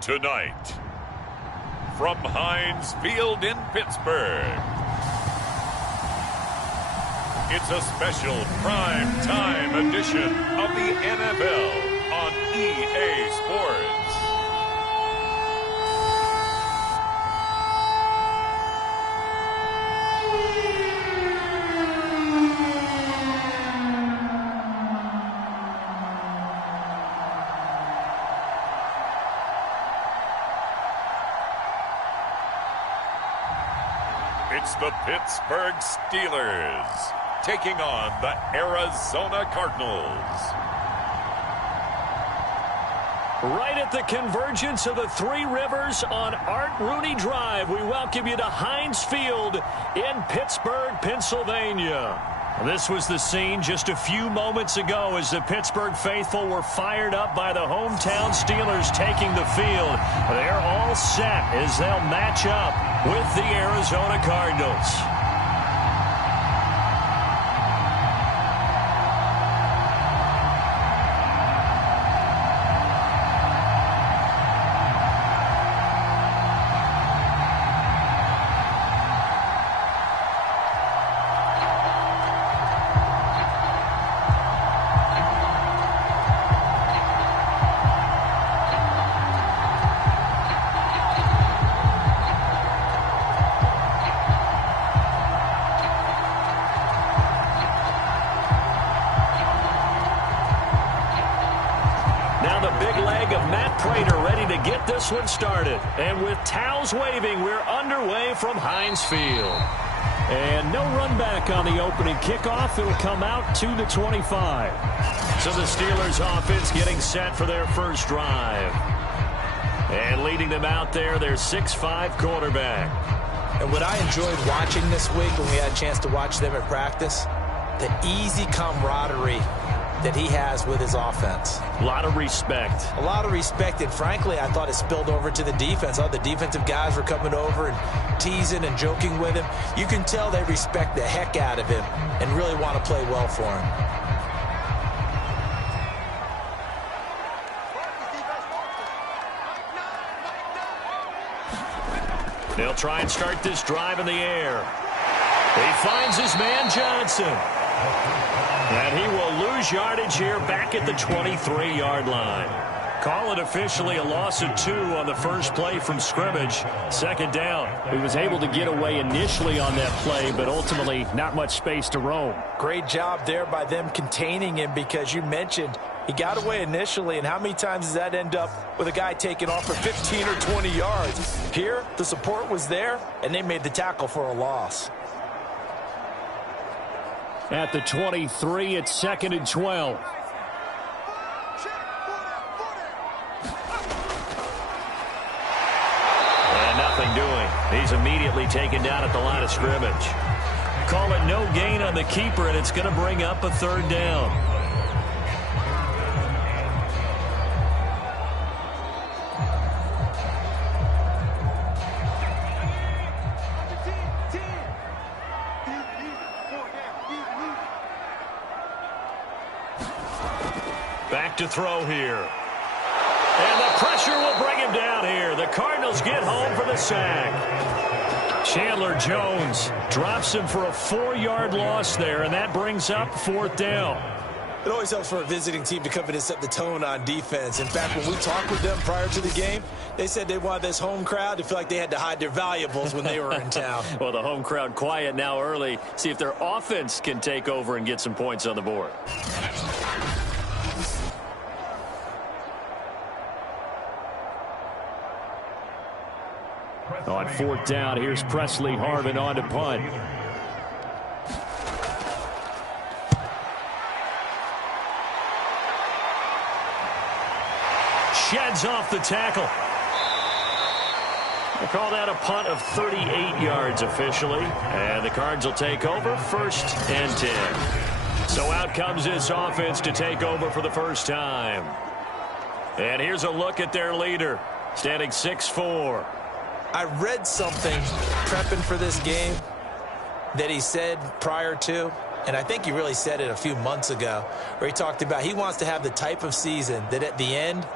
Tonight, from Heinz Field in Pittsburgh, it's a special prime time edition of the NFL on EA Sports. It's the Pittsburgh Steelers taking on the Arizona Cardinals. Right at the convergence of the Three Rivers on Art Rooney Drive, we welcome you to Heinz Field in Pittsburgh, Pennsylvania. This was the scene just a few moments ago as the Pittsburgh faithful were fired up by the hometown Steelers taking the field. They're all set as they'll match up with the Arizona Cardinals. Get this one started, and with towels waving, we're underway from Heinz Field. And no run back on the opening kickoff. It'll come out to the 25. So the Steelers offense getting set for their first drive. And leading them out there, their 6'5" quarterback. And what I enjoyed watching this week when we had a chance to watch them at practice, the easy camaraderie that he has with his offense. A lot of respect. A lot of respect, and frankly, I thought it spilled over to the defense. All the defensive guys were coming over and teasing and joking with him. You can tell they respect the heck out of him and really want to play well for him. They'll try and start this drive in the air. He finds his man Johnson. And he will lose yardage here back at the 23-yard line. Call it officially a loss of 2 on the first play from scrimmage. Second down. He was able to get away initially on that play, but ultimately not much space to roam. Great job there by them containing him, because you mentioned he got away initially, and how many times does that end up with a guy taking off for 15 or 20 yards? Here, the support was there, and they made the tackle for a loss. At the 23, it's 2nd and 12. And nothing doing. He's immediately taken down at the line of scrimmage. Call it no gain on the keeper, and it's going to bring up a third down. Back to throw here. And the pressure will bring him down here. The Cardinals get home for the sack. Chandler Jones drops him for a 4-yard loss there, and that brings up 4th down. It always helps for a visiting team to come in and set the tone on defense. In fact, when we talked with them prior to the game, they said they wanted this home crowd to feel like they had to hide their valuables when they were in town. Well, the home crowd quiet now early. See if their offense can take over and get some points on the board. On 4th down, here's Presley Harvin on to punt. Sheds off the tackle. They call that a punt of 38 yards officially. And the Cards will take over 1st and 10. So out comes this offense to take over for the first time. And here's a look at their leader, standing 6'4". I read something prepping for this game that he said prior to, and I think he really said it a few months ago, where he talked about he wants to have the type of season that at the end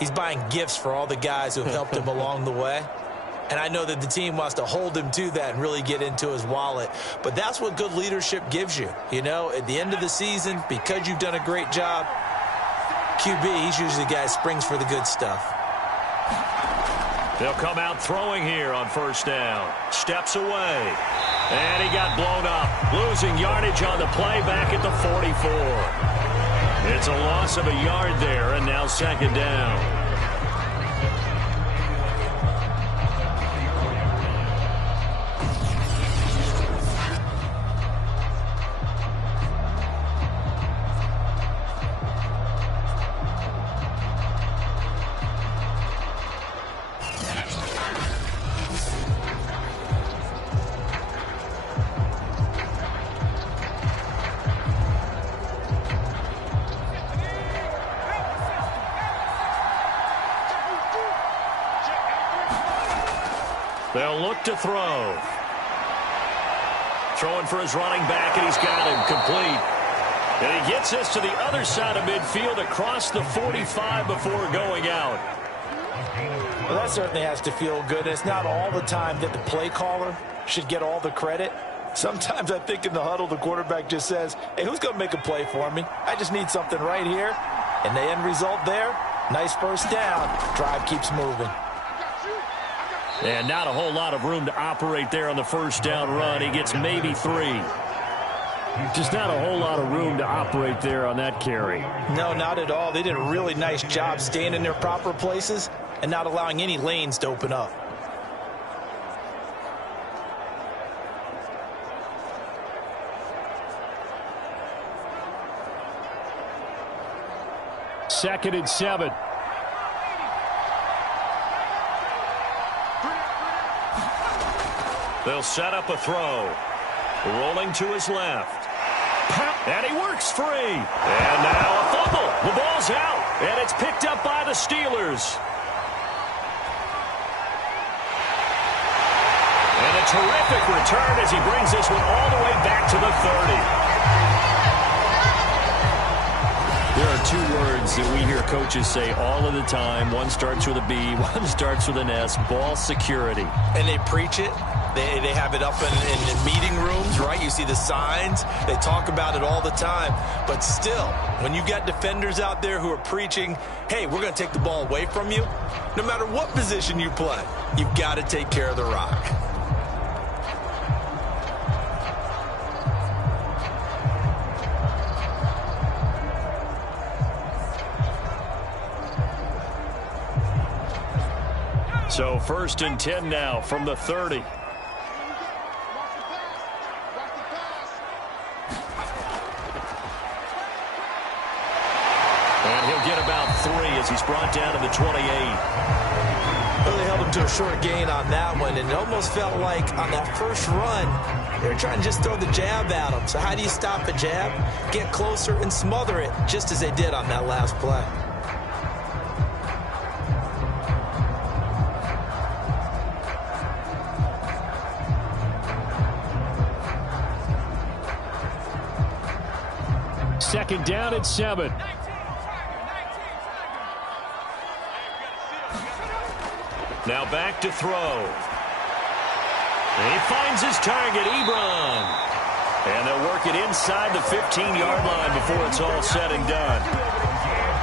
He's buying gifts for all the guys who have helped him along the way. And I know that the team wants to hold him to that and really get into his wallet. But that's what good leadership gives you. You know, at the end of the season, because you've done a great job, QB, he's usually the guy who springs for the good stuff. They'll come out throwing here on first down. Steps away. And he got blown up. Losing yardage on the play back at the 44. It's a loss of a yard there, and now second down. They'll look to throw. Throwing for his running back, and he's got him complete. And he gets us to the other side of midfield across the 45 before going out. Well, that certainly has to feel good. It's not all the time that the play caller should get all the credit. Sometimes I think in the huddle, the quarterback just says, hey, who's going to make a play for me? I just need something right here. And the end result there, nice first down. Drive keeps moving. And not a whole lot of room to operate there on the first down run. He gets maybe 3. Just not a whole lot of room to operate there on that carry. No, not at all. They did a really nice job staying in their proper places and not allowing any lanes to open up. Second and 7. They'll set up a throw. Rolling to his left. And he works free. And now a fumble. The ball's out. And it's picked up by the Steelers. And a terrific return as he brings this one all the way back to the 30. There are 2 words that we hear coaches say all of the time. One starts with a B, one starts with an S. Ball security. And they preach it. They have it up in meeting rooms, right? You see the signs. They talk about it all the time. But still, when you got defenders out there who are preaching, hey, we're going to take the ball away from you, no matter what position you play, you've got to take care of the rock. So first and 10 now from the 30. And he'll get about 3 as he's brought down to the 28. Well, they held him to a short gain on that one, and it almost felt like on that first run, they were trying to just throw the jab at him. So how do you stop a jab? Get closer and smother it, just as they did on that last play. Second down at 7. Now back to throw. And he finds his target, Ebron. And they'll work it inside the 15-yard line before it's all said and done.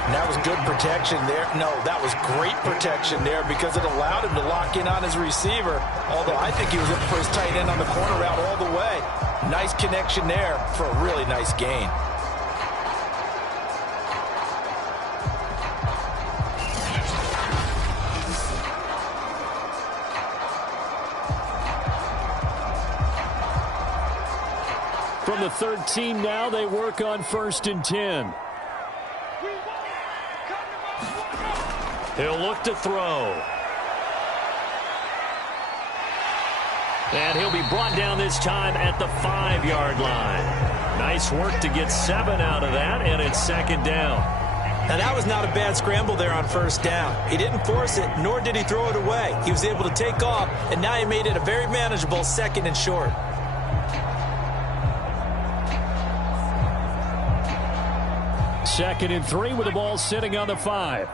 And that was good protection there. No, that was great protection there because it allowed him to lock in on his receiver. Although I think he was looking for his tight end on the corner route all the way. Nice connection there for a really nice gain. From the 13 now, they work on first and 10. He'll look to throw. And he'll be brought down this time at the 5-yard line. Nice work to get 7 out of that, and it's second down. Now, that was not a bad scramble there on first down. He didn't force it, nor did he throw it away. He was able to take off, and now he made it a very manageable second and short. Second and 3 with the ball sitting on the 5.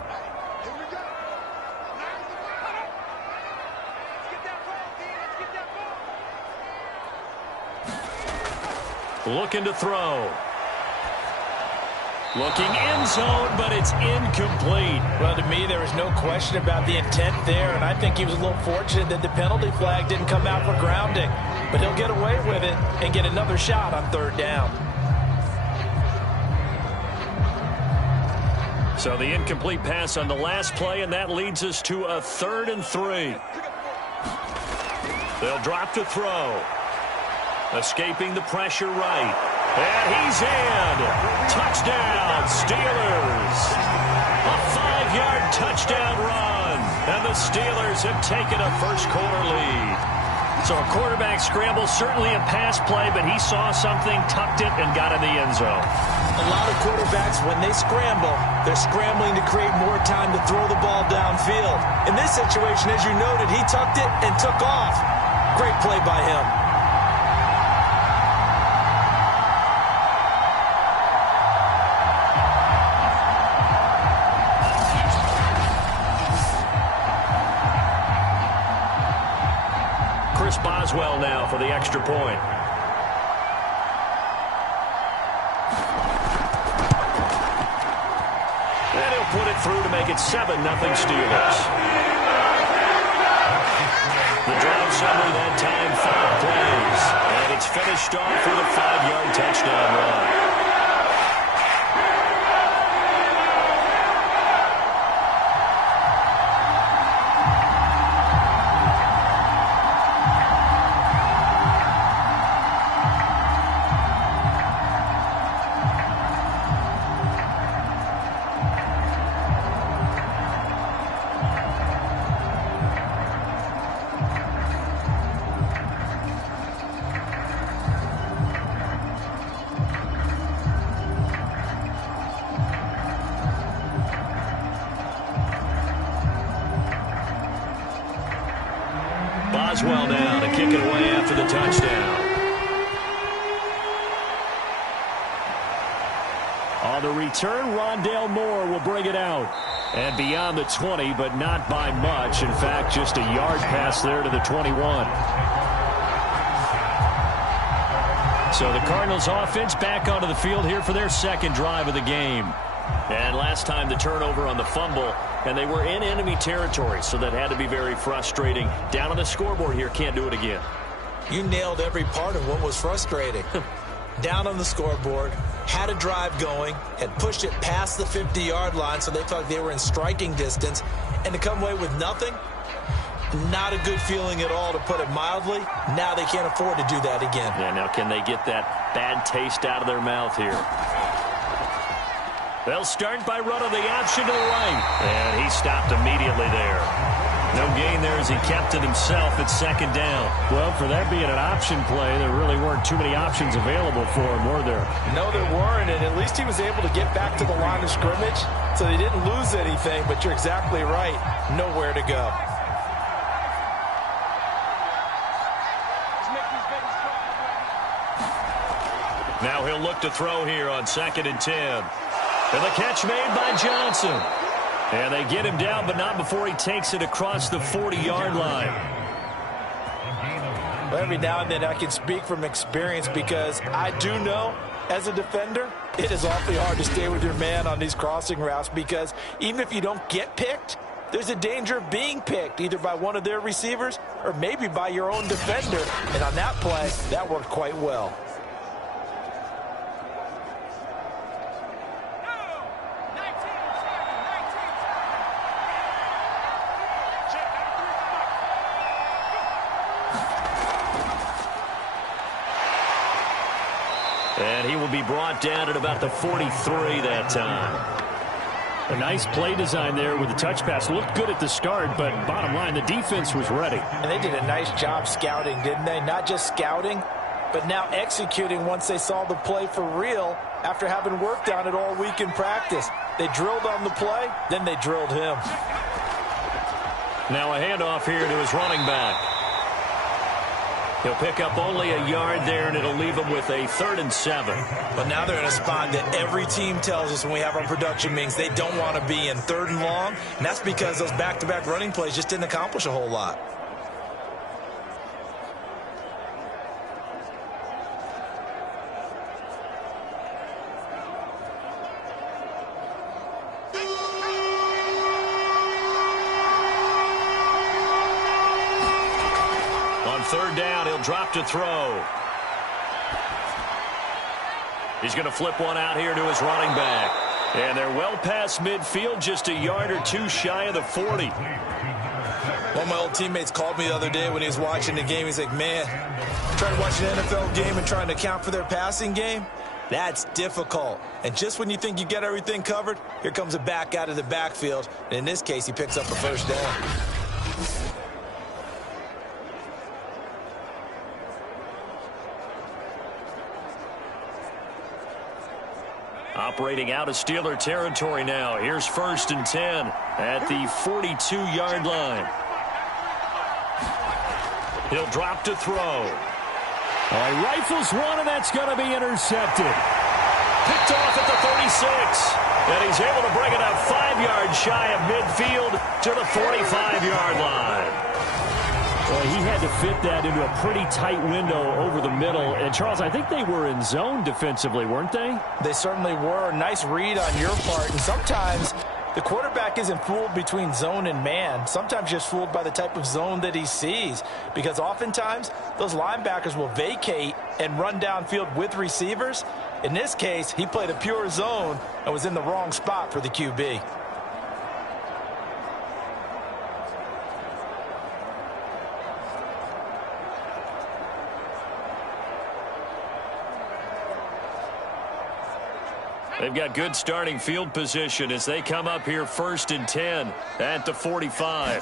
Looking to throw. Looking end zone, but it's incomplete. Well, to me, there was no question about the intent there, and I think he was a little fortunate that the penalty flag didn't come out for grounding. But he'll get away with it and get another shot on third down. So the incomplete pass on the last play, and that leads us to a 3rd and 3. They'll drop to throw. Escaping the pressure right. And he's in. Touchdown, Steelers. A 5-yard touchdown run. And the Steelers have taken a first-quarter lead. So a quarterback scramble, certainly a pass play, but he saw something, tucked it, and got in the end zone. A lot of quarterbacks, when they scramble, they're scrambling to create more time to throw the ball downfield. In this situation, as you noted, he tucked it and took off. Great play by him. Boswell now for the extra point. And he'll put it through to make it 7-0 Steelers. The drive summary that time, 5 plays. And it's finished off with a 5-yard touchdown run. Boswell now to kick it away after the touchdown. On the return, Rondale Moore will bring it out. And beyond the 20, but not by much. In fact, just a yard pass there to the 21. So the Cardinals offense back onto the field here for their second drive of the game. And last time the turnover on the fumble, and they were in enemy territory, so that had to be very frustrating. Down on the scoreboard here, can't do it again. You nailed every part of what was frustrating. Down on the scoreboard, had a drive going, had pushed it past the 50-yard line, so they thought they were in striking distance, and to come away with nothing, not a good feeling at all, to put it mildly. Now they can't afford to do that again. Yeah, now can they get that bad taste out of their mouth here? They'll start by running the option to the right. And he stopped immediately there. No gain there as he kept it himself at second down. Well, for that being an option play, there really weren't too many options available for him, were there? No, there weren't, and at least he was able to get back to the line of scrimmage, so they didn't lose anything, but you're exactly right. Nowhere to go. Now he'll look to throw here on 2nd and 10. And the catch made by Johnson. And they get him down, but not before he takes it across the 40-yard line. Well, every now and then I can speak from experience, because I do know, as a defender, it is awfully hard to stay with your man on these crossing routes, because even if you don't get picked, there's a danger of being picked, either by one of their receivers or maybe by your own defender. And on that play, that worked quite well. And he will be brought down at about the 43 that time. A nice play design there with the touch pass. Looked good at the start, but bottom line, the defense was ready. And they did a nice job scouting, didn't they? Not just scouting, but now executing once they saw the play for real after having worked on it all week in practice. They drilled on the play, then they drilled him. Now a handoff here to his running back. He'll pick up only a yard there, and it'll leave him with a 3rd and 7. But now they're in a spot that every team tells us when we have our production meetings they don't want to be in, 3rd and long. And that's because those back-to-back running plays just didn't accomplish a whole lot. third down, he'll drop to throw. He's going to flip one out here to his running back. And they're well past midfield, just a yard or two shy of the 40. One of my old teammates called me the other day when he was watching the game. He's like, man, trying to watch an NFL game and trying to account for their passing game? That's difficult. And just when you think you get everything covered, here comes a back out of the backfield. And in this case, he picks up a first down. Operating out of Steeler territory now. Here's 1st and 10 at the 42-yard line. He'll drop to throw. He rifles one, and that's going to be intercepted. Picked off at the 36. And he's able to bring it up 5 yards shy of midfield to the 45-yard line. Well, he had to fit that into a pretty tight window over the middle. And, Charles, I think they were in zone defensively, weren't they? They certainly were. Nice read on your part. And sometimes the quarterback isn't fooled between zone and man. Sometimes just fooled by the type of zone that he sees. Because oftentimes, those linebackers will vacate and run downfield with receivers. In this case, he played a pure zone and was in the wrong spot for the QB. They've got good starting field position as they come up here 1st and 10 at the 45.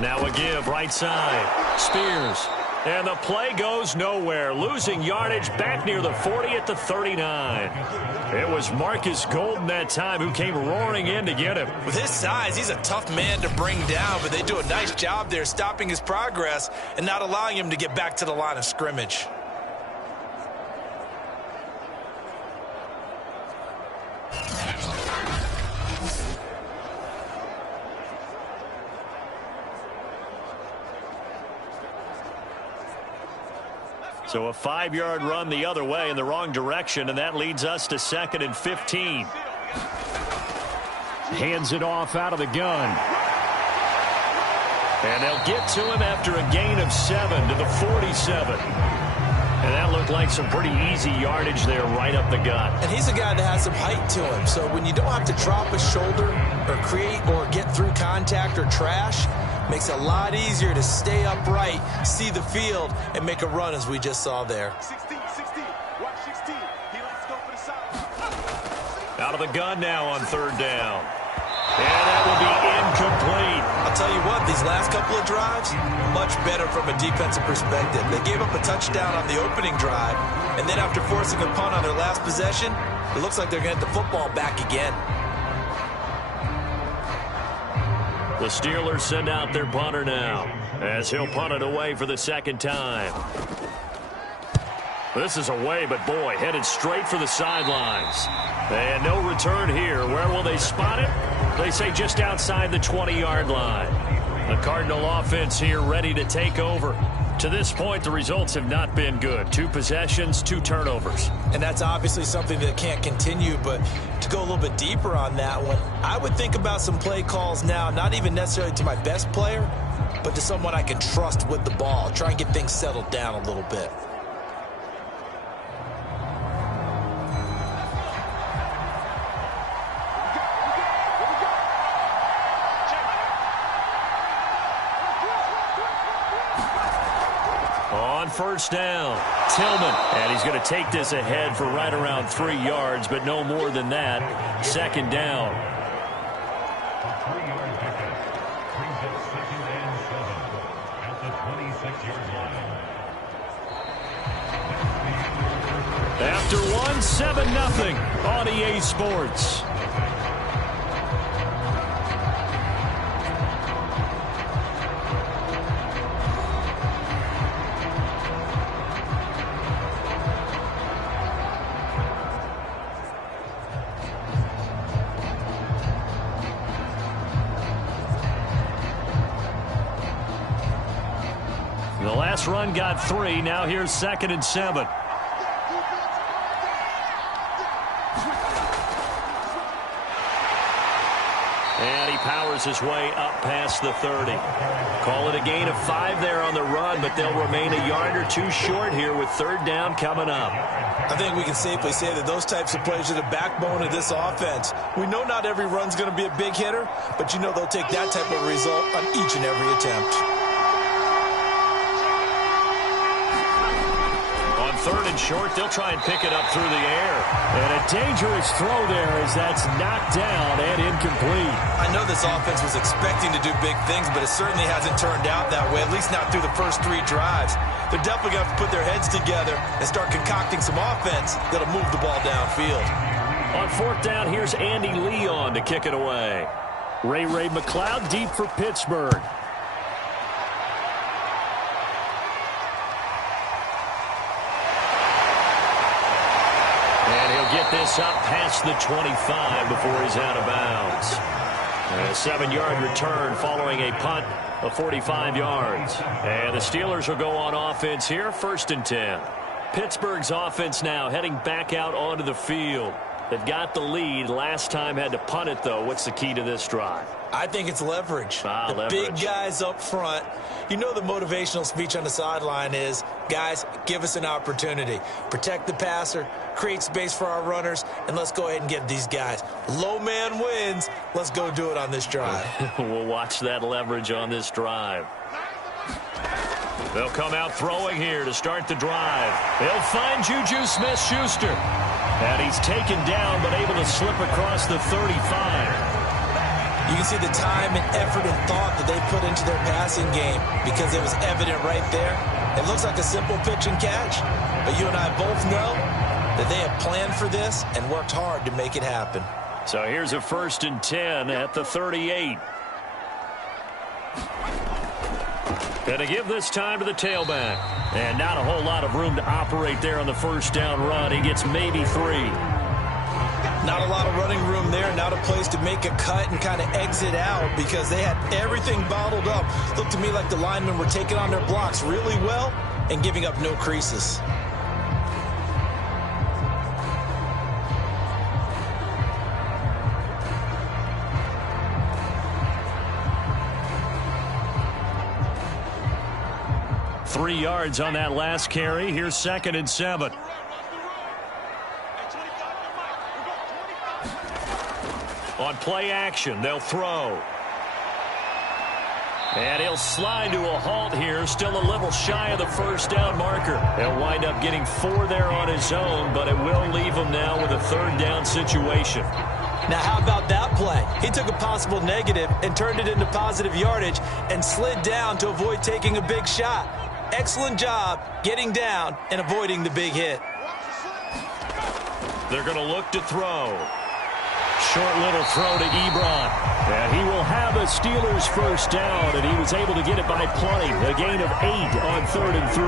Now a give right side. Spears. And the play goes nowhere. Losing yardage back near the 40 at the 39. It was Marcus Golden that time who came roaring in to get him. With his size, he's a tough man to bring down, but they do a nice job there stopping his progress and not allowing him to get back to the line of scrimmage. So a 5-yard run the other way in the wrong direction, and that leads us to 2nd and 15. Hands it off out of the gun. And they'll get to him after a gain of 7 to the 47. And that looked like some pretty easy yardage there right up the gut. And he's a guy that has some height to him, so when you don't have to drop a shoulder or create or get through contact or trash, makes it a lot easier to stay upright, see the field, and make a run as we just saw there. 16. Watch 16. He likes to go for the side. Out of the gun now on 3rd down. And that will be incomplete. I'll tell you what, these last couple of drives, much better from a defensive perspective. They gave up a touchdown on the opening drive, and then after forcing a punt on their last possession, it looks like they're going to get the football back again. The Steelers send out their punter now as he'll punt it away for the 2nd time. This is away, but boy, headed straight for the sidelines. And no return here. Where will they spot it? They say just outside the 20-yard line. The Cardinal offense here ready to take over. To this point, the results have not been good. 2 possessions, 2 turnovers. And that's obviously something that can't continue, but to go a little bit deeper on that one, I would think about some play calls now, not even necessarily to my best player, but to someone I can trust with the ball. Try and get things settled down a little bit. On 1st down, Tillman. And he's going to take this ahead for right around 3 yards, but no more than that. 2nd down. After one, 7-0 on EA Sports. The last run got 3. Now here's 2nd and 7. And he powers his way up past the 30. Call it a gain of 5 there on the run, but they'll remain a yard or two short here with third down coming up. I think we can safely say that those types of plays are the backbone of this offense. We know not every run's going to be a big hitter, but you know they'll take that type of result on each and every attempt. Third and short, they'll try and pick it up through the air. And a dangerous throw there as that's knocked down and incomplete. I know this offense was expecting to do big things, but it certainly hasn't turned out that way, at least not through the first 3 drives. They're definitely going to have to put their heads together and start concocting some offense that'll move the ball downfield. On fourth down, here's Andy Leon to kick it away. Ray McLeod deep for Pittsburgh. Get this up past the 25 before he's out of bounds. A 7-yard return following a punt of 45 yards. And the Steelers will go on offense here, first and 10. Pittsburgh's offense now heading back out onto the field. They've got the lead. Last time had to punt it, though. What's the key to this drive? I think it's leverage. Leverage. Big guys up front. You know the motivational speech on the sideline is, guys, give us an opportunity. Protect the passer, create space for our runners, and let's go ahead and get these guys. Low man wins. Let's go do it on this drive. We'll watch that leverage on this drive. They'll come out throwing here to start the drive. They'll find Juju Smith-Schuster. And he's taken down, but able to slip across the 35. You can see the time and effort and thought that they put into their passing game because it was evident right there. It looks like a simple pitch and catch, but you and I both know that they have planned for this and worked hard to make it happen. So here's a first and 10 at the 38. Gonna give this time to the tailback. And not a whole lot of room to operate there on the first down run. He gets maybe 3. Not a lot of running room there. Not a place to make a cut and kind of exit out because they had everything bottled up. Looked to me like the linemen were taking on their blocks really well and giving up no creases. Three yards on that last carry. Here's second and 7. On play action, they'll throw. And he'll slide to a halt here, still a little shy of the first down marker. He'll wind up getting 4 there on his own, but it will leave him now with a third down situation. Now, how about that play? He took a possible negative and turned it into positive yardage and slid down to avoid taking a big shot. Excellent job getting down and avoiding the big hit. They're going to look to throw. Short little throw to Ebron. And he will have a Steelers first down, and he was able to get it by plenty. A gain of 8 on 3rd and 3.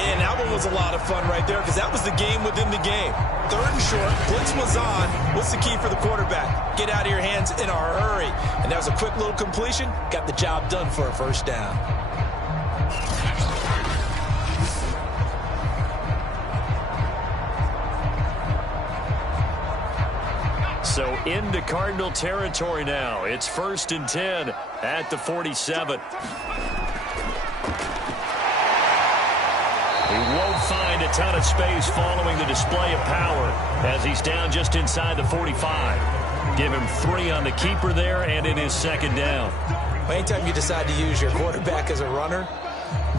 And that one was a lot of fun right there because that was the game within the game. 3rd and short, blitz was on. What's the key for the quarterback? Get out of your hands in a hurry. And that was a quick little completion. Got the job done for a first down. So into Cardinal territory now. It's first and 10 at the 47. He won't find a ton of space following the display of power as he's down just inside the 45. Give him 3 on the keeper there, and it is second down. Anytime you decide to use your quarterback as a runner,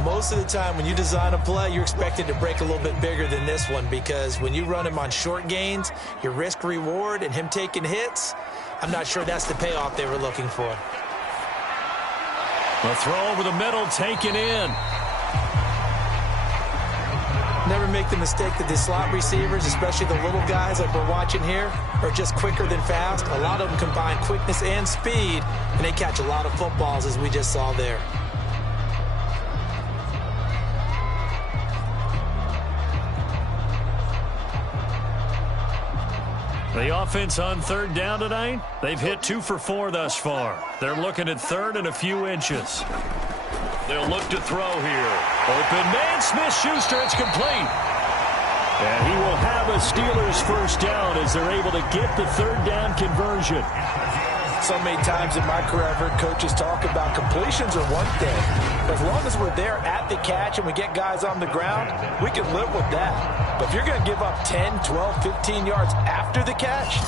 most of the time when you design a play, you're expected to break a little bit bigger than this one because when you run him on short gains, your risk-reward and him taking hits, I'm not sure that's the payoff they were looking for. A throw over the middle, taken in. Never make the mistake that the slot receivers, especially the little guys like we're watching here, are just quicker than fast. A lot of them combine quickness and speed, and they catch a lot of footballs as we just saw there. The offense on third down tonight, they've hit 2 for 4 thus far. They're looking at third and a few inches. They'll look to throw here. Open man, Smith-Schuster, it's complete. And he will have a Steelers first down as they're able to get the third down conversion. So many times in my career, I've heard coaches talk about completions are one thing. But as long as we're there at the catch and we get guys on the ground, we can live with that. But if you're going to give up 10, 12, 15 yards after the catch,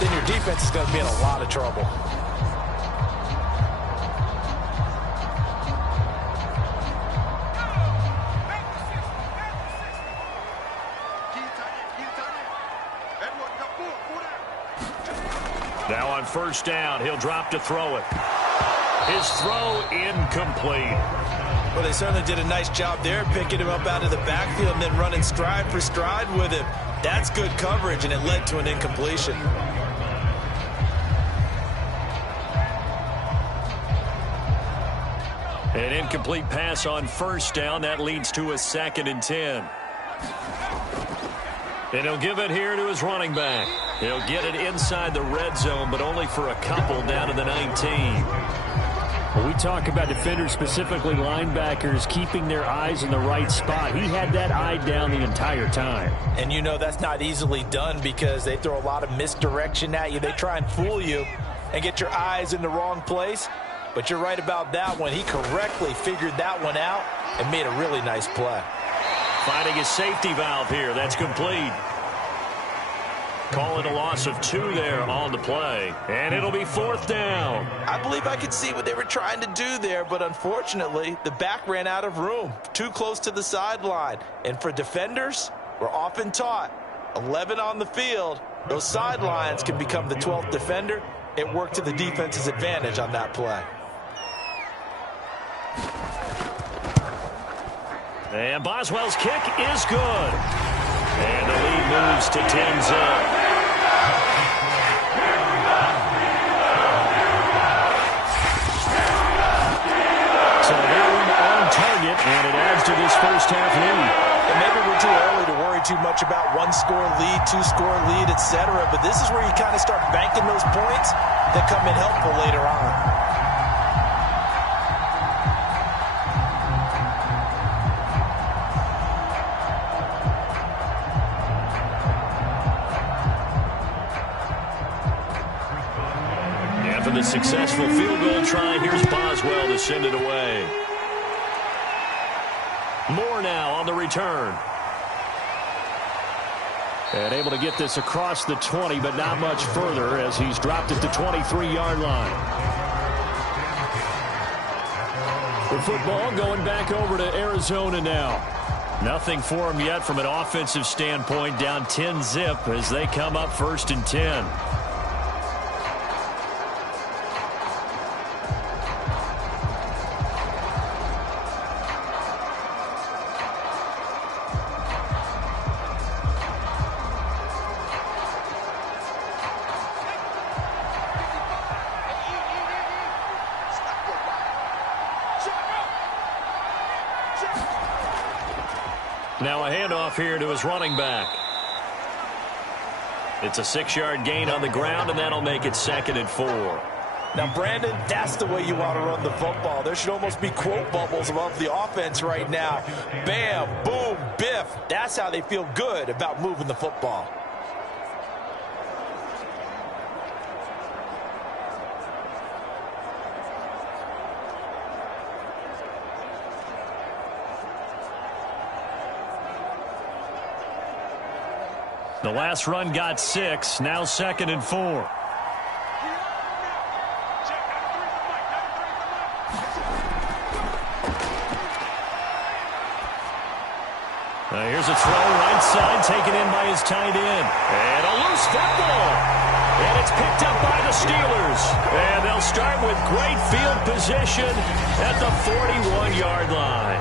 then your defense is going to be in a lot of trouble. Now on first down, he'll drop to throw it. His throw incomplete. Well, they certainly did a nice job there, picking him up out of the backfield and then running stride for stride with him. That's good coverage, and it led to an incompletion. An incomplete pass on first down. That leads to a 2nd and 10. And he'll give it here to his running back. He'll get it inside the red zone, but only for a couple down to the 19. When we talk about defenders, specifically linebackers, keeping their eyes in the right spot, he had that eye down the entire time. And you know that's not easily done because they throw a lot of misdirection at you. They try and fool you and get your eyes in the wrong place. But you're right about that one. He correctly figured that one out and made a really nice play. Finding his safety valve here. That's complete. Call it a loss of 2 there on the play. And it'll be 4th down. I believe I could see what they were trying to do there, but unfortunately, the back ran out of room. Too close to the sideline. And for defenders, we're often taught, 11 on the field, those sidelines can become the 12th defender. It worked to the defense's advantage on that play. And Boswell's kick is good. And the lead moves to 10-0. So they're on target, and it adds to this first half lead. And maybe we're too early to worry too much about 1-score lead, 2-score lead, etc. But this is where you kind of start banking those points that come in helpful later on. After the successful field goal try, here's Boswell to send it away. Moore now on the return. And able to get this across the 20, but not much further as he's dropped at the 23-yard line. The football going back over to Arizona now. Nothing for him yet from an offensive standpoint, down 10-zip as they come up 1st and 10. Now a handoff here to his running back. It's a 6-yard gain on the ground, and that'll make it 2nd and 4. Now, Brandon, that's the way you want to run the football. There should almost be quote bubbles above the offense right now. Bam, boom, biff. That's how they feel good about moving the football. The last run got 6, now 2nd and 4. Now here's a throw right side, taken in by his tight end. And a loose football. And it's picked up by the Steelers. And they'll start with great field position at the 41-yard line.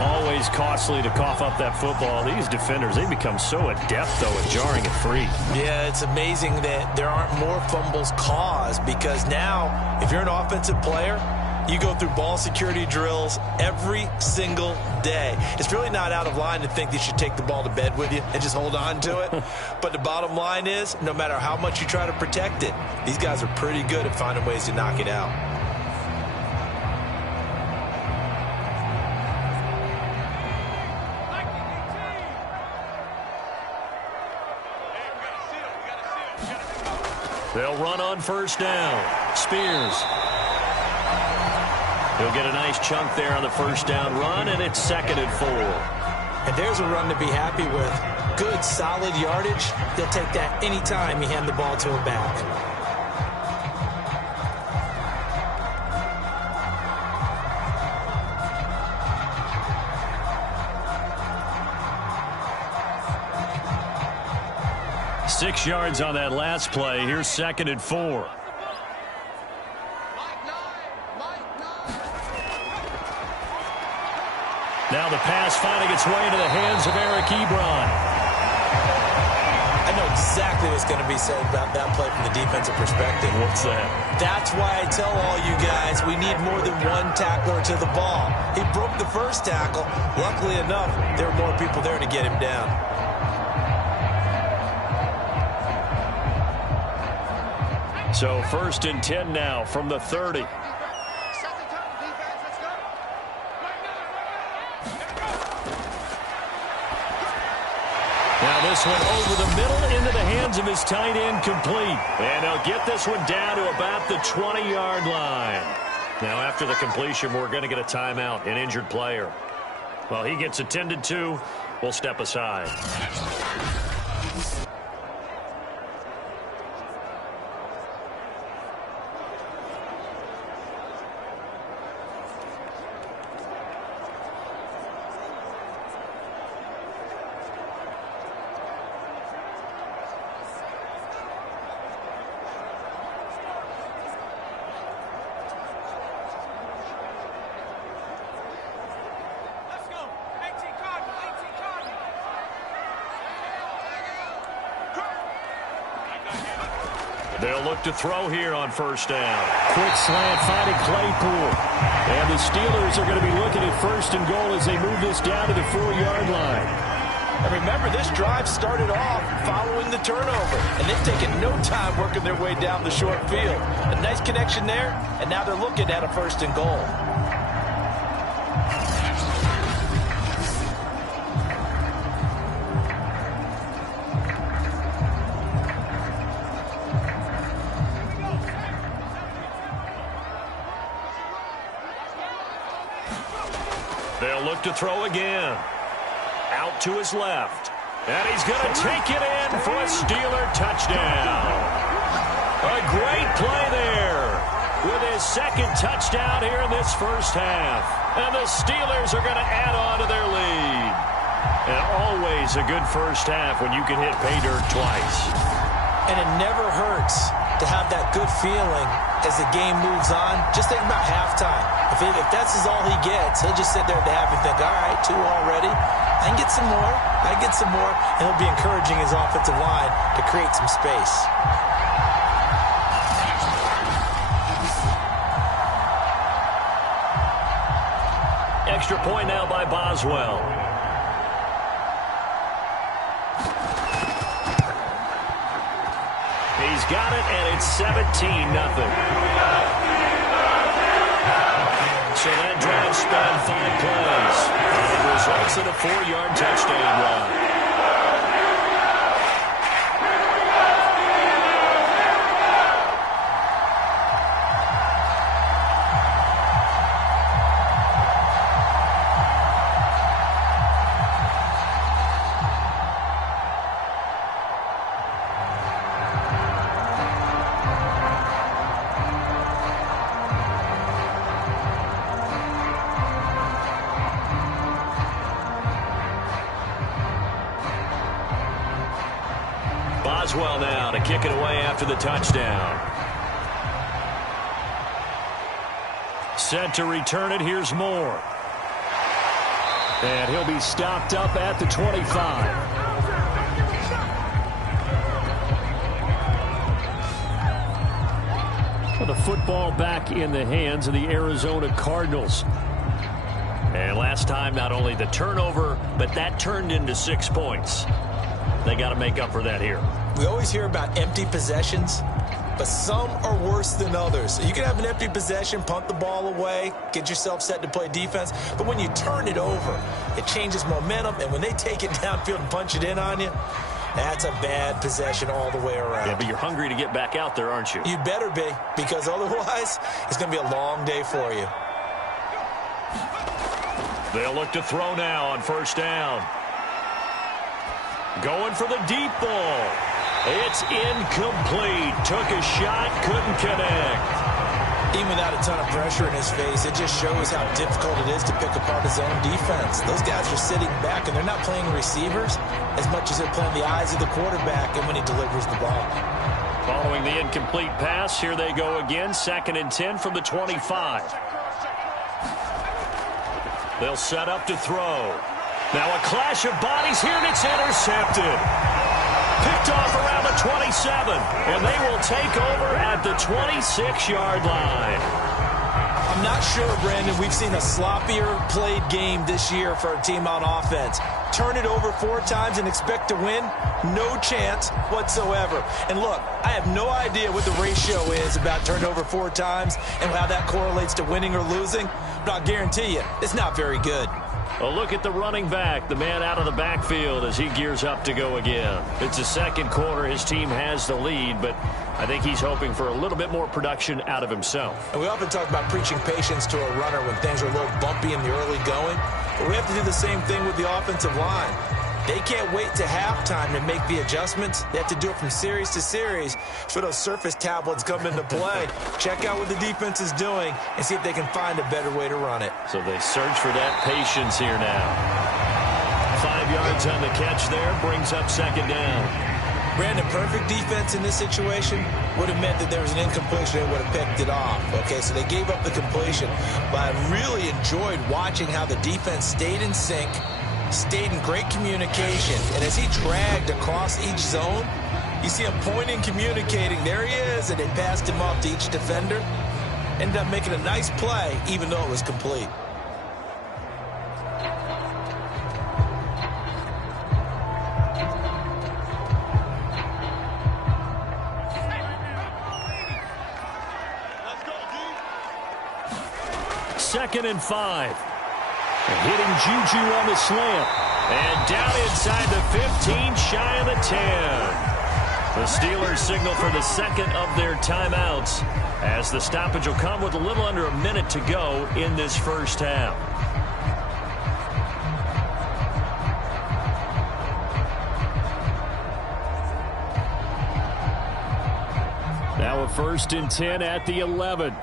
Always costly to cough up that football. These defenders, they become so adept, though, at jarring it free. Yeah, it's amazing that there aren't more fumbles caused because now, if you're an offensive player, you go through ball security drills every single day. It's really not out of line to think that you should take the ball to bed with you and just hold on to it. But the bottom line is, no matter how much you try to protect it, these guys are pretty good at finding ways to knock it out. They'll run on first down. Spears. He'll get a nice chunk there on the first down run, and it's 2nd and 4. And there's a run to be happy with. Good, solid yardage. He'll take that anytime you hand the ball to him back. Six yards on that last play. Here's 2nd and 4. Now the pass finding its way into the hands of Eric Ebron. I know exactly what's going to be said about that play from the defensive perspective. What's that? That's why I tell all you guys we need more than one tackler to the ball. He broke the first tackle. Luckily enough, there were more people there to get him down. So 1st and 10 now from the 30. Now this one over the middle into the hands of his tight end, complete. And they'll get this one down to about the 20-yard line. Now after the completion, we're going to get a timeout, an injured player. Well, he gets attended to. We'll step aside. They'll look to throw here on 1st down. Quick slant finding Claypool. And the Steelers are going to be looking at 1st and goal as they move this down to the 4-yard line. And remember, this drive started off following the turnover. And they've taken no time working their way down the short field. A nice connection there, and now they're looking at a 1st and goal. They'll look to throw again. Out to his left. And he's going to take it in for a Steeler touchdown. A great play there with his 2nd touchdown here in this first half. And the Steelers are going to add on to their lead. And always a good first half when you can hit pay dirt twice. And it never hurts to have that good feeling as the game moves on. Just think about halftime. If that's all he gets, he'll just sit there at the half and think, all right, 2 already. I can get some more. I can get some more. And he'll be encouraging his offensive line to create some space. Extra point now by Boswell. He's got it, and it's 17-0. So that drive spanned 5 plays. And it results in a 4-yard touchdown run. Boswell now to kick it away after the touchdown. Set to return it. Here's Moore. And he'll be stopped up at the 25. Well, the football back in the hands of the Arizona Cardinals. And last time, not only the turnover, but that turned into 6 points. They got to make up for that here. We always hear about empty possessions, but some are worse than others. So you can have an empty possession, punt the ball away, get yourself set to play defense, but when you turn it over, it changes momentum, and when they take it downfield and punch it in on you, That's a bad possession all the way around. Yeah, but you're hungry to get back out there, aren't you? You better be, because otherwise it's going to be a long day for you. They'll look to throw now on first down. Going for the deep ball. It's incomplete. Took a shot, couldn't connect. Even without a ton of pressure in his face, it just shows how difficult it is to pick apart his own defense. Those guys are sitting back, and they're not playing receivers as much as they're playing the eyes of the quarterback and when he delivers the ball. Following the incomplete pass, here they go again. 2nd and 10 from the 25. They'll set up to throw. Now a clash of bodies here, and it's intercepted. Picked off around the 27, and they will take over at the 26-yard line. I'm not sure, Brandon, we've seen a sloppier played game this year for a team on offense. Turn it over 4 times and expect to win? No chance whatsoever. And look, I have no idea what the ratio is about turn over 4 times and how that correlates to winning or losing, but I'll guarantee you, it's not very good. A look at the running back, the man out of the backfield as he gears up to go again. It's the second quarter. His team has the lead, but I think he's hoping for a little bit more production out of himself. And we often talk about preaching patience to a runner when things are a little bumpy in the early going, but we have to do the same thing with the offensive line. They can't wait to halftime to make the adjustments. They have to do it from series to series so those surface tablets come into play. Check out what the defense is doing and see if they can find a better way to run it. So they search for that patience here now. 5 yards on the catch there, brings up 2nd down. Brandon, perfect defense in this situation would have meant that there was an incompletion. They would have picked it off. Okay, so they gave up the completion. But I really enjoyed watching how the defense stayed in sync, stayed in great communication, and as he dragged across each zone, you see him pointing, communicating. There he is, and they passed him off to each defender. Ended up making a nice play, even though it was complete. Second and 5. Hitting Juju on the slant. And down inside the 15, shy of the 10. The Steelers signal for the second of their timeouts as the stoppage will come with a little under a minute to go in this first half. Now a 1st and 10 at the 11.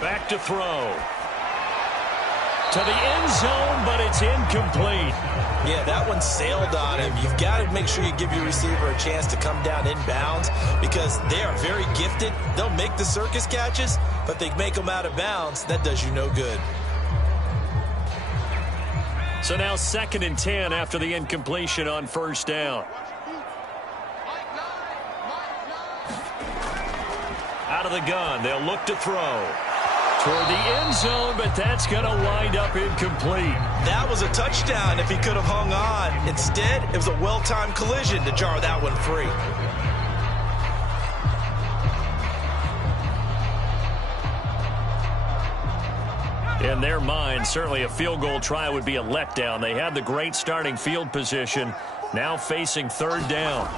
Back to throw. To the end zone, but it's incomplete. Yeah, that one sailed on him. You've got to make sure you give your receiver a chance to come down inbounds because they are very gifted. They'll make the circus catches, but they make them out of bounds. That does you no good. So now 2nd and 10 after the incompletion on first down. Out of the gun, they'll look to throw. Toward the end zone, but that's going to wind up incomplete. That was a touchdown if he could have hung on. Instead, it was a well-timed collision to jar that one free. In their mind, certainly a field goal try would be a letdown. They had the great starting field position, now facing 3rd down.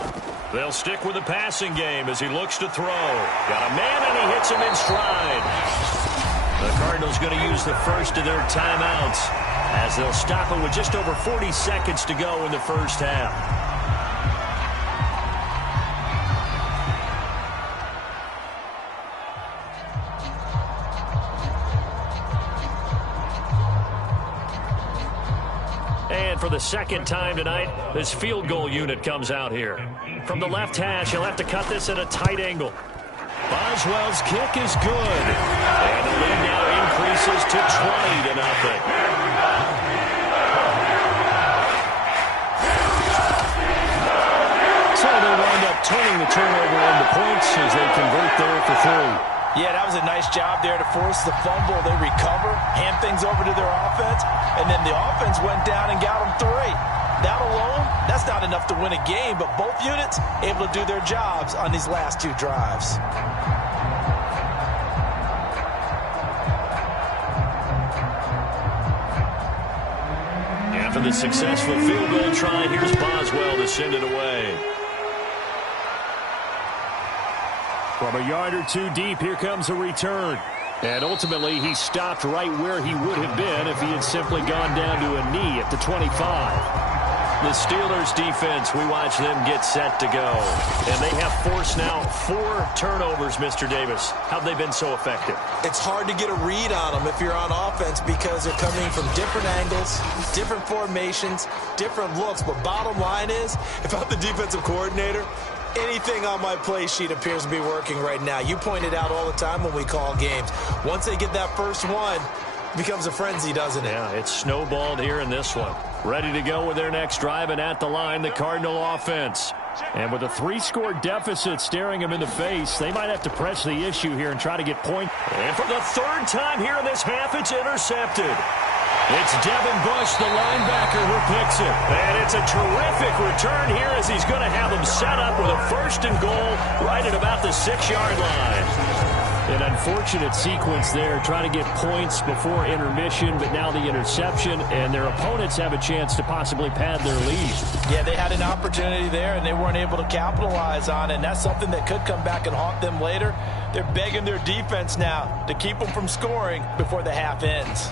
They'll stick with the passing game as he looks to throw. Got a man, and he hits him in stride. The Cardinals going to use the first of their timeouts as they'll stop it with just over 40 seconds to go in the first half. And for the second time tonight, this field goal unit comes out here. From the left hash, he'll have to cut this at a tight angle. Boswell's kick is good. And the lead now increases to 20-0. So they wind up turning the turnover into points as they convert there for 3. Yeah, that was a nice job there to force the fumble. They recover, hand things over to their offense, and then the offense went down and got them 3. That alone, that's not enough to win a game, but both units able to do their jobs on these last 2 drives. After the successful field goal try, here's Boswell to send it away. From a yard or two deep, here comes a return. And ultimately, he stopped right where he would have been if he had simply gone down to a knee at the 25. The Steelers defense, we watch them get set to go. And they have forced now 4 turnovers, Mr. Davis. How have they been so effective? It's hard to get a read on them if you're on offense because they're coming from different angles, different formations, different looks. But bottom line is, if I'm the defensive coordinator, anything on my play sheet appears to be working right now. You point it out all the time when we call games. Once they get that first one, it becomes a frenzy, doesn't it? Yeah, it's snowballed here in this one. Ready to go with their next drive, and at the line, the Cardinal offense. And with a 3-score deficit staring them in the face, they might have to press the issue here and try to get points. And for the 3rd time here in this half, it's intercepted. It's Devin Bush, the linebacker, who picks it. And it's a terrific return here as he's going to have them set up with a 1st and goal right at about the 6-yard line. An unfortunate sequence there, trying to get points before intermission, but now the interception, and their opponents have a chance to possibly pad their lead. Yeah, they had an opportunity there, and they weren't able to capitalize on it, and that's something that could come back and haunt them later. They're begging their defense now to keep them from scoring before the half ends.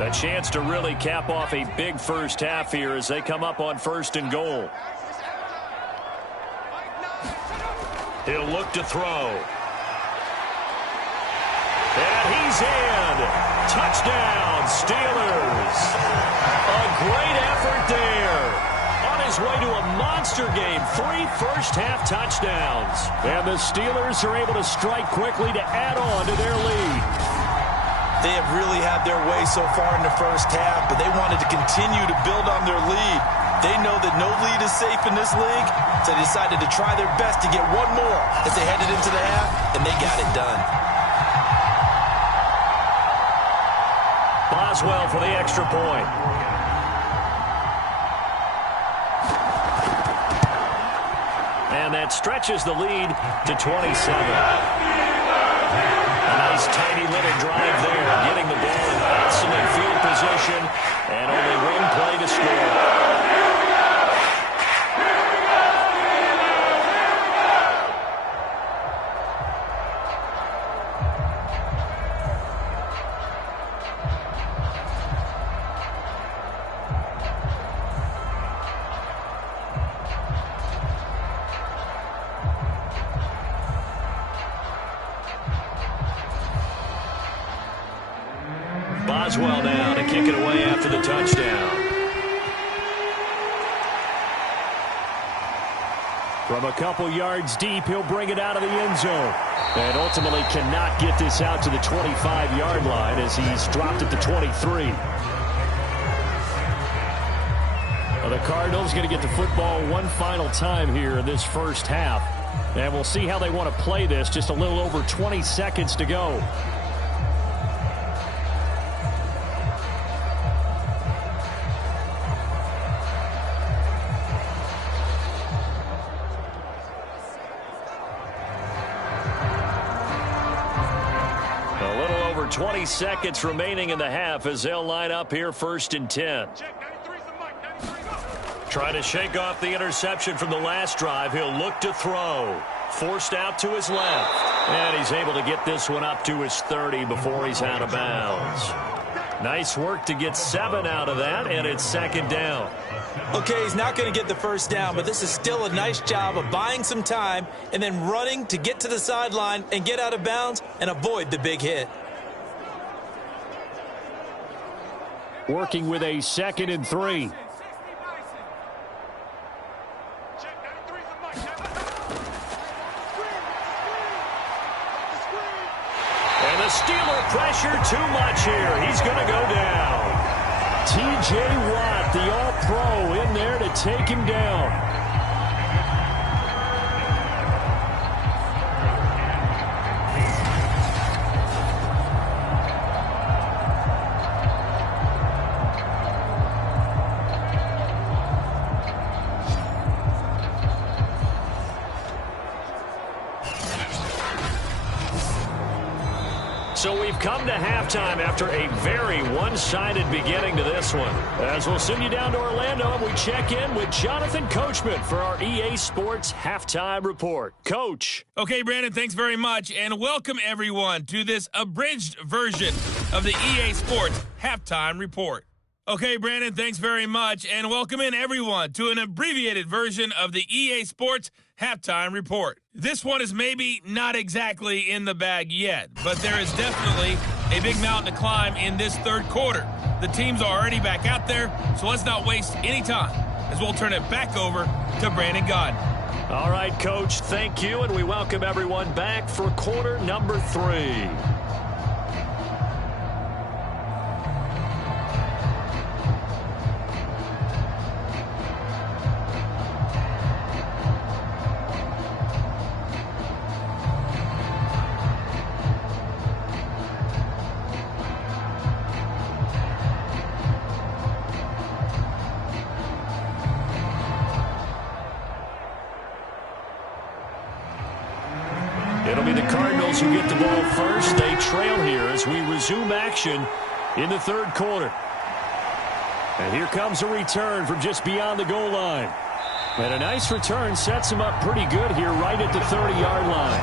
A chance to really cap off a big first half here as they come up on 1st and goal. He'll look to throw. And he's in. Touchdown, Steelers. A great effort there. On his way to a monster game, 3 first-half touchdowns. And the Steelers are able to strike quickly to add on to their lead. They have really had their way so far in the first half, but they wanted to continue to build on their lead. They know that no lead is safe in this league, so they decided to try their best to get one more as they headed into the half, and they got it done. Boswell for the extra point. And that stretches the lead to 27. A nice tidy little drive there, getting the ball in excellent field position, and only one play to score. Boswell now to kick it away after the touchdown. From a couple yards deep, he'll bring it out of the end zone. And ultimately cannot get this out to the 25-yard line as he's dropped at the 23. Well, the Cardinals going to get the football one final time here in this first half. And we'll see how they want to play this. Just a little over 20 seconds to go. A little over 20 seconds remaining in the half as they'll line up here 1st and 10. Trying to shake off the interception from the last drive. He'll look to throw. Forced out to his left. And he's able to get this one up to his 30 before he's out of bounds. Nice work to get 7 out of that, and it's 2nd down. Okay, he's not going to get the first down, but this is still a nice job of buying some time and then running to get to the sideline and get out of bounds and avoid the big hit. Working with a 2nd and 3. And the Steeler pressure too much here. He's going to go down. T.J. Watt, the All-Pro, in there to take him down. come to halftime after a very one-sided beginning to this one. As we'll send you down to Orlando, and we check in with Jonathan Coachman for our EA Sports Halftime Report. Coach. Okay, Brandon, thanks very much, and welcome everyone to this abridged version of the EA Sports Halftime Report. Okay, Brandon, thanks very much, and welcome in everyone to an abbreviated version of the EA Sports Halftime Report. This one is maybe not exactly in the bag yet, but there is definitely a big mountain to climb in this third quarter. The teams are already back out there, so let's not waste any time as we'll turn it back over to Brandon Gaudin. All right, Coach, thank you, and we welcome everyone back for quarter number 3. It'll be the Cardinals who get the ball first. They trail here as we resume action in the third quarter. And here comes a return from just beyond the goal line. And a nice return sets him up pretty good here right at the 30-yard line.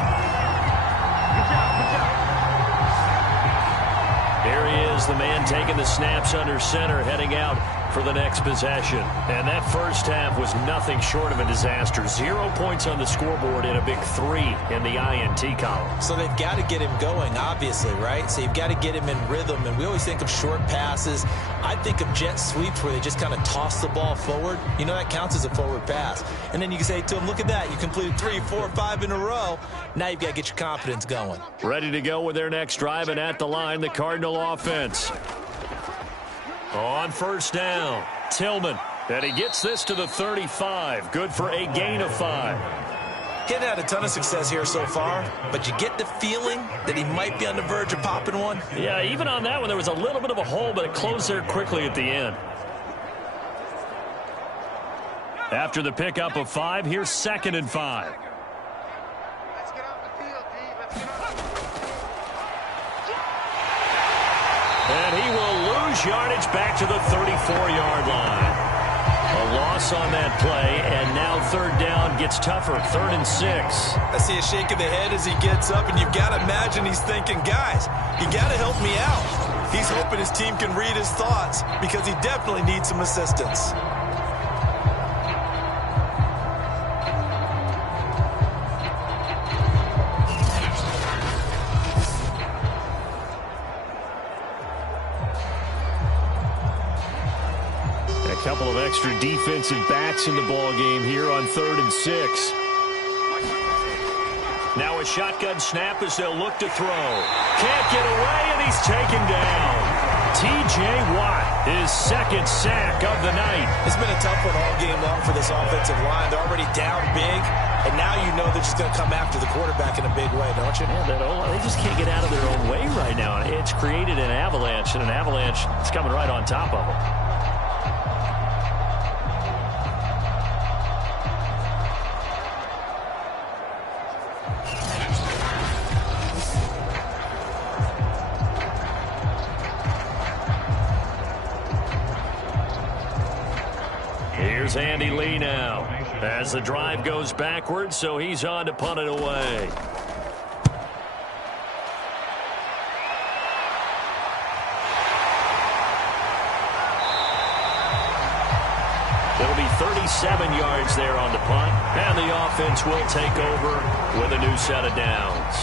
There he is, the man taking the snaps under center, heading out for the next possession. And that first half was nothing short of a disaster. 0 points on the scoreboard and a big 3 in the INT column. So they've got to get him going, obviously, right? So you've got to get him in rhythm. And we always think of short passes. I think of jet sweeps where they just kind of toss the ball forward. You know, that counts as a forward pass. And then you can say to him, look at that. You completed 3, 4, 5 in a row. Now you've got to get your confidence going. Ready to go with their next drive, and at the line, the Cardinal offense. On first down, Tillman, and he gets this to the 35. Good for a gain of 5. He hadn't had a ton of success here so far, but you get the feeling that he might be on the verge of popping one. Yeah, even on that one, there was a little bit of a hole, but it closed there quickly at the end. After the pickup of 5, here's 2nd and 5. Let's get off the field, D. Let's get off. And he will lose yardage back to the 34-yard line. A loss on that play, and now third down gets tougher. 3rd and 6. I see a shake of the head as he gets up, and you've got to imagine he's thinking, guys, you got to help me out. He's hoping his team can read his thoughts because he definitely needs some assistance. Couple of extra defensive backs in the ball game here on 3rd and 6. Now a shotgun snap as they'll look to throw. Can't get away, and he's taken down. T.J. Watt, his 2nd sack of the night. It's been a tough one all game long for this offensive line. They're already down big, and now you know they're just going to come after the quarterback in a big way, don't you? Yeah, they just can't get out of their own way right now. It's created an avalanche, and an avalanche is coming right on top of them. Here's Andy Lee now as the drive goes backwards, so he's on to punt it away. It'll be 37 yards there on the punt, and the offense will take over with a new set of downs.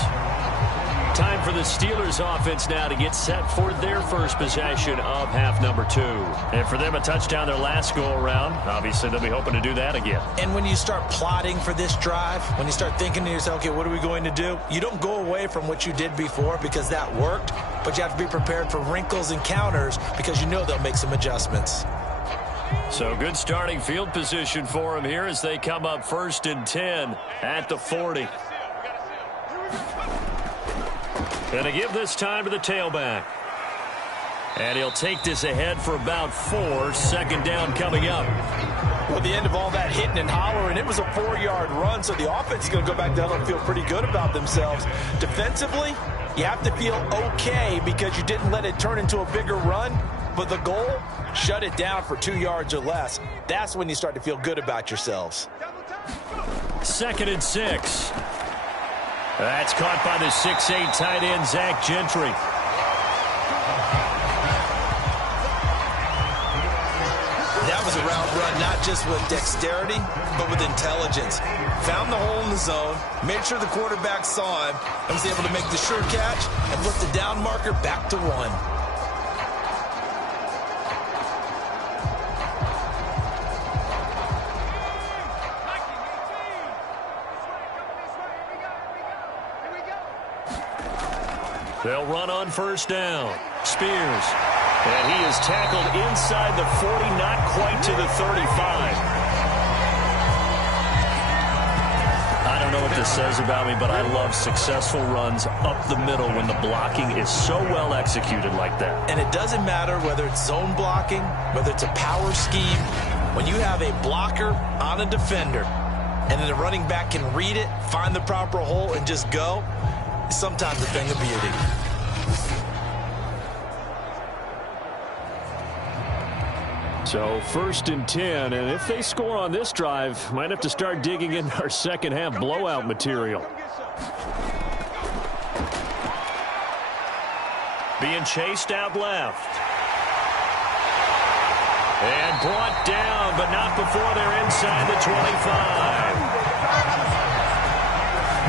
Time for the Steelers offense now to get set for their first possession of half number 2. And for them, a touchdown their last go-around. Obviously, they'll be hoping to do that again. And when you start plotting for this drive, when you start thinking to yourself, okay, what are we going to do? You don't go away from what you did before because that worked, but you have to be prepared for wrinkles and counters because you know they'll make some adjustments. So good starting field position for them here as they come up 1st and 10 at the 40. Going to give this time to the tailback. And he'll take this ahead for about 4. 2nd down coming up. Well, the end of all that hitting and hollering, it was a 4-yard run, so the offense is going to go back down and feel pretty good about themselves. Defensively, You have to feel okay because you didn't let it turn into a bigger run, but the goal, shut it down for 2 yards or less. That's when you start to feel good about yourselves. 2nd and 6. That's caught by the 6'8" tight end, Zach Gentry. That was a route run, not just with dexterity, but with intelligence. Found the hole in the zone, made sure the quarterback saw him, and was able to make the sure catch and flip the down marker back to 1. They'll run on 1st down. Spears. And he is tackled inside the 40, not quite to the 35. I don't know what this says about me, but I love successful runs up the middle when the blocking is so well executed like that. And it doesn't matter whether it's zone blocking, whether it's a power scheme. When you have a blocker on a defender, and then the running back can read it, find the proper hole, and just go, it's sometimes a thing of beauty. So 1st and 10, and if they score on this drive, might have to start digging in our second half blowout material. Being chased out left. And brought down, but not before they're inside the 25.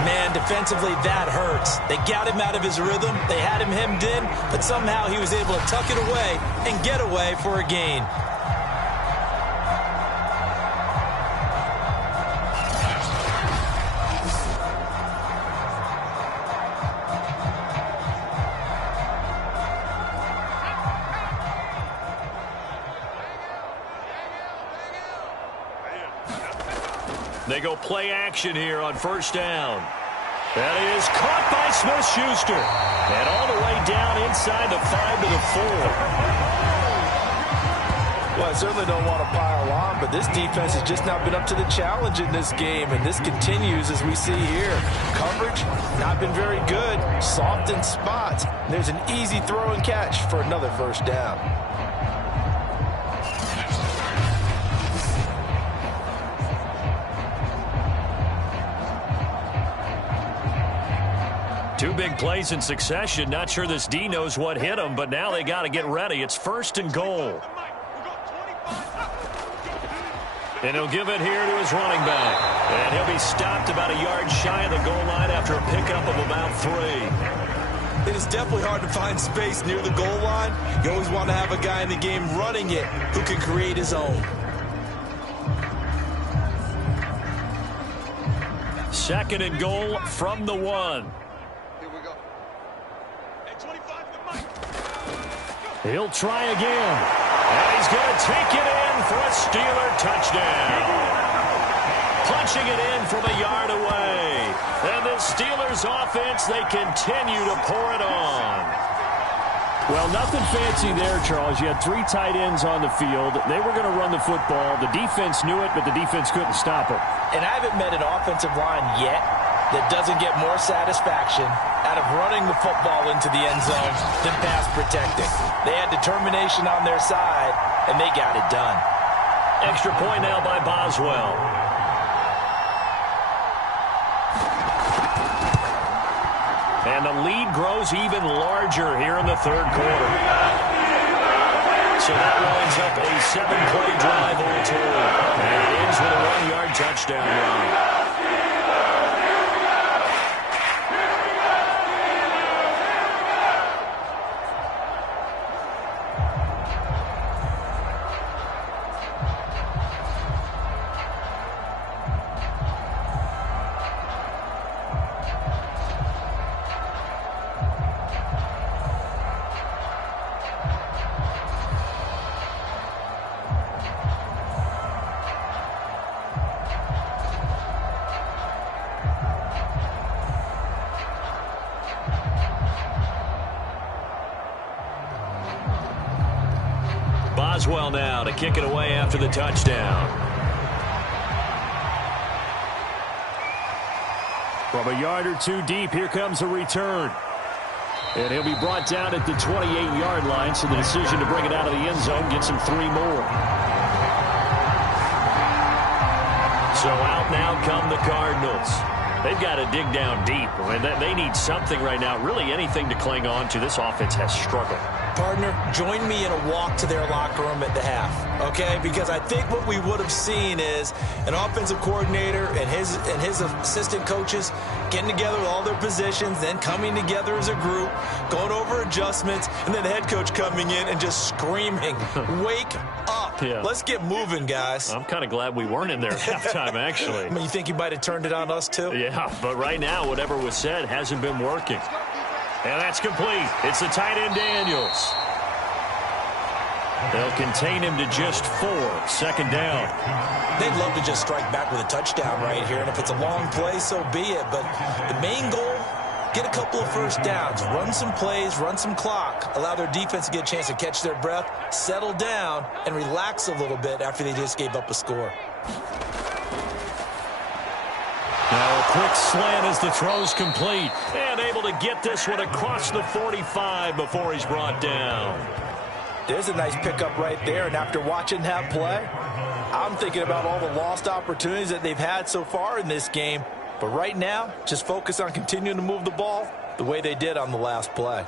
Man, defensively, that hurts. They got him out of his rhythm. They had him hemmed in, but somehow he was able to tuck it away and get away for a gain. They go play action here on 1st down. That is caught by Smith-Schuster. And all the way down inside the 5 to the 4. Well, I certainly don't want to pile on, but this defense has just not been up to the challenge in this game, and this continues as we see here. Coverage, not been very good. Soft in spots. There's an easy throw and catch for another 1st down. Two big plays in succession. Not sure this D knows what hit him, but now they got to get ready. It's 1st and goal. And he'll give it here to his running back. And he'll be stopped about a yard shy of the goal line after a pickup of about 3. It is definitely hard to find space near the goal line. You always want to have a guy in the game running it who can create his own. 2nd and goal from the 1. He'll try again. And he's going to take it in for a Steeler touchdown. Punching it in from a yard away. And the Steelers offense, they continue to pour it on. Well, nothing fancy there, Charles. You had 3 tight ends on the field. They were going to run the football. The defense knew it, but the defense couldn't stop them. And I haven't met an offensive line yet that doesn't get more satisfaction out of running the football into the end zone than pass protecting. They had determination on their side, and they got it done. Extra point now by Boswell. And the lead grows even larger here in the 3rd quarter. So that winds up a 7-play drive all told. And it ends with a 1-yard touchdown run. Boswell now to kick it away after the touchdown. From a yard or 2 deep, here comes a return. And he'll be brought down at the 28-yard line, so the decision to bring it out of the end zone gets him 3 more. So out now come the Cardinals. They've got to dig down deep. I mean, they need something right now, really anything to cling on to. This offense has struggled. Partner, join me in a walk to their locker room at the half, okay? Because I think what we would have seen is an offensive coordinator and his assistant coaches getting together with all their positions, then coming together as a group, going over adjustments, and then the head coach coming in and just screaming, wake up. Yeah. Let's get moving, guys. I'm kind of glad we weren't in there at halftime, actually. I mean, you think he might have turned it on us, too? Yeah, but right now, whatever was said hasn't been working. And that's complete. It's the tight end, Daniels. They'll contain him to just 4. 2nd down. They'd love to just strike back with a touchdown right here, and if it's a long play, so be it. But the main goal, get a couple of first downs, run some plays, run some clock, allow their defense to get a chance to catch their breath, settle down, and relax a little bit after they just gave up a score. Now a quick slant as the throw's complete. And able to get this one across the 45 before he's brought down. There's a nice pickup right there, and after watching that play, I'm thinking about all the lost opportunities that they've had so far in this game. But right now, just focus on continuing to move the ball the way they did on the last play.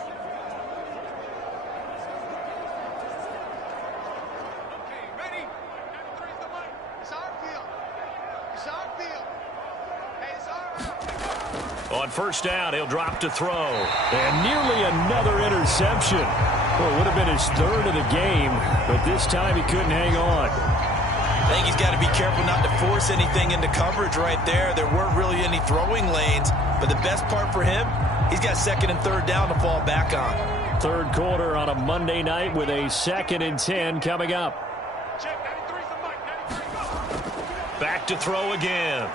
On 1st down, he'll drop to throw. And nearly another interception. Well, it would have been his 3rd of the game, but this time he couldn't hang on. I think he's got to be careful not to force anything into coverage right there. There weren't really any throwing lanes, but the best part for him, he's got 2nd and 3rd down to fall back on. 3rd quarter on a Monday night with a 2nd and 10 coming up. Back to throw again.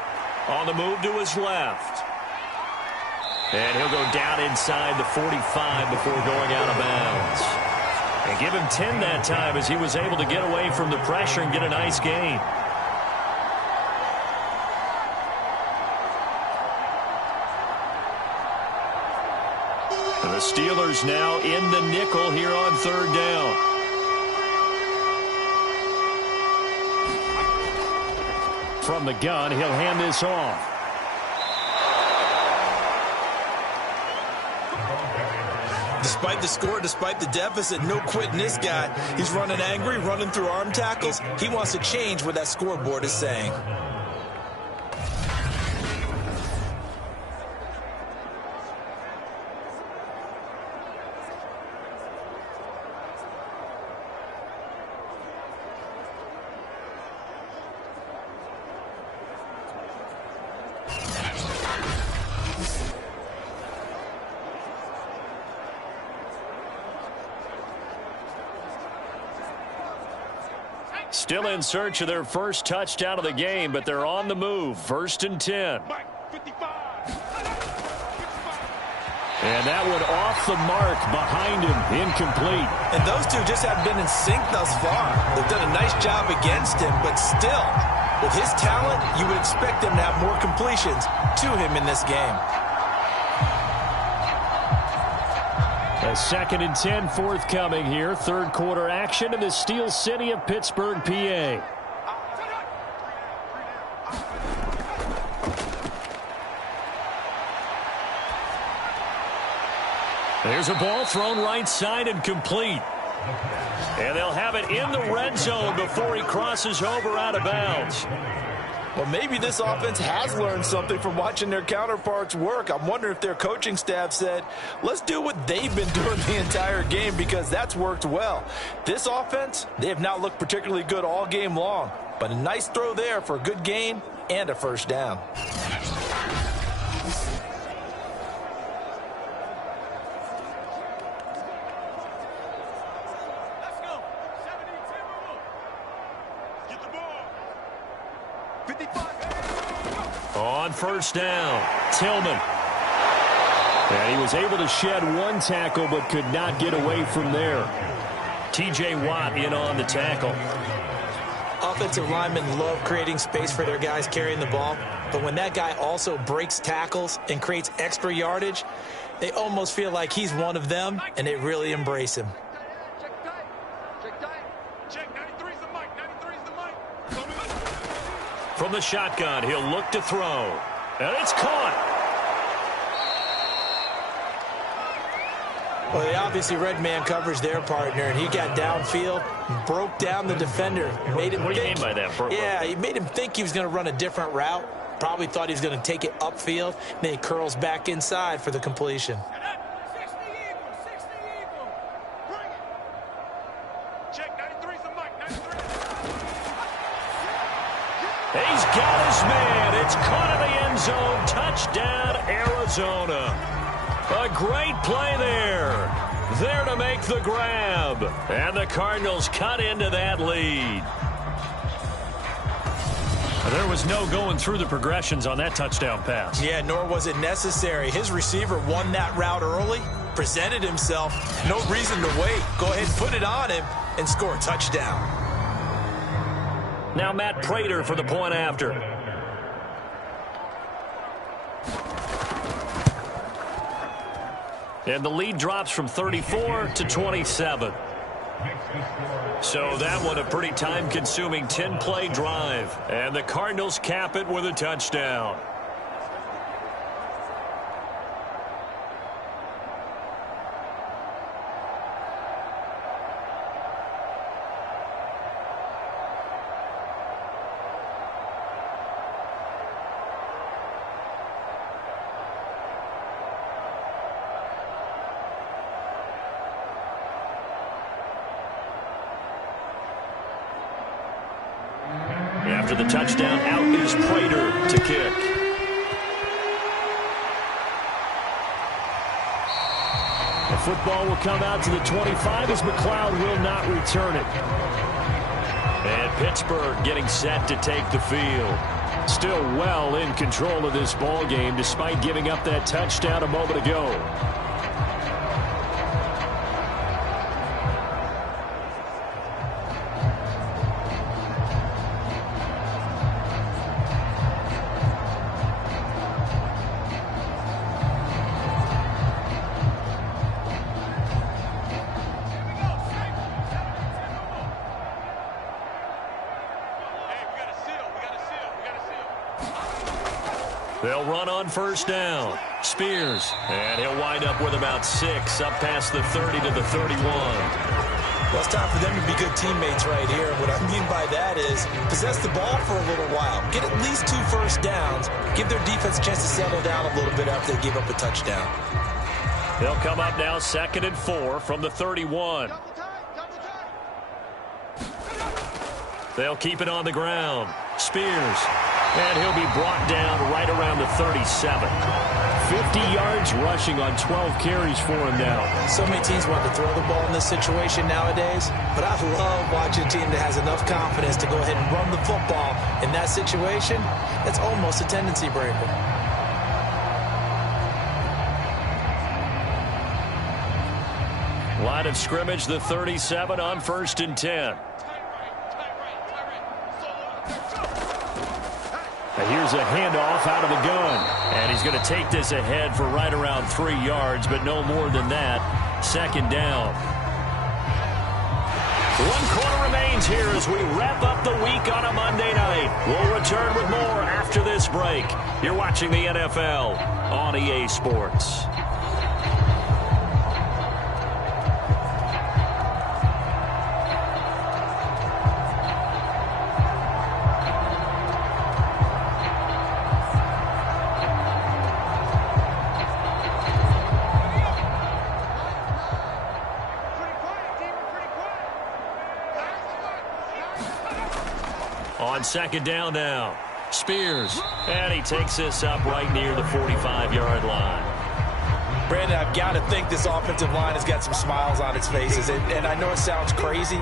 On the move to his left. And he'll go down inside the 45 before going out of bounds. And give him 10 that time as he was able to get away from the pressure and get a nice gain. And the Steelers now in the nickel here on 3rd down. From the gun, he'll hand this off. Despite the score, despite the deficit, no quitting this guy. He's running angry, running through arm tackles. He wants to change what that scoreboard is saying. Still in search of their first touchdown of the game, but they're on the move. 1st and 10. And that one off the mark behind him, incomplete. And those two just have been in sync thus far. They've done a nice job against him, but still, with his talent, you would expect them to have more completions to him in this game. A 2nd and 10 forthcoming here. 3rd quarter action in the Steel City of Pittsburgh, PA. There's a ball thrown right side and complete. And they'll have it in the red zone before he crosses over out of bounds. Well, maybe this offense has learned something from watching their counterparts work. I'm wondering if their coaching staff said, let's do what they've been doing the entire game, because that's worked well. This offense, they have not looked particularly good all game long, but a nice throw there for a good gain and a 1st down. On 1st down, Tillman. And he was able to shed one tackle but could not get away from there. T.J. Watt in on the tackle. offensive linemen love creating space for their guys carrying the ball, but when that guy also breaks tackles and creates extra yardage, they almost feel like he's one of them, and they really embrace him. From the shotgun, he'll look to throw. And it's caught. Well, they obviously read man coverage their partner, and he got downfield, broke down the defender. Made him what do you think, mean by that, Burt? Yeah, he made him think he was going to run a different route. Probably thought he was going to take it upfield. Then he curls back inside for the completion. He's got his man. It's caught in the end zone. Touchdown, Arizona. A great play there. There to make the grab. And the Cardinals cut into that lead. There was no going through the progressions on that touchdown pass. Yeah, nor was it necessary. His receiver won that route early, presented himself. No reason to wait. Go ahead and put it on him and score a touchdown. Now Matt Prater for the point after. And the lead drops from 34 to 27. So that one a pretty time-consuming 10-play drive. And the Cardinals cap it with a touchdown. After the touchdown, out is Prater to kick. The football will come out to the 25 as McLeod will not return it. And Pittsburgh getting set to take the field. Still well in control of this ball game despite giving up that touchdown a moment ago. They'll run on first down. Spears. And he'll wind up with about 6 up past the 30 to the 31. Well, it's time for them to be good teammates right here. And what I mean by that is possess the ball for a little while. Get at least 2 first downs. Give their defense a chance to settle down a little bit after they give up a touchdown. They'll come up now 2nd and 4 from the 31. They'll keep it on the ground. Spears. And he'll be brought down right around the 37. 50 yards rushing on 12 carries for him now. So many teams want to throw the ball in this situation nowadays, but I love watching a team that has enough confidence to go ahead and run the football in that situation. That's almost a tendency breaker. Line of scrimmage, the 37 on 1st and 10. Here's a handoff out of the gun. And he's going to take this ahead for right around 3 yards, but no more than that. 2nd down. 1 quarter remains here as we wrap up the week on a Monday night. We'll return with more after this break. You're watching the NFL on EA Sports. On 2nd down now. Spears. And he takes this up right near the 45-yard line. Brandon, I've got to think this offensive line has got some smiles on its faces. And I know it sounds crazy,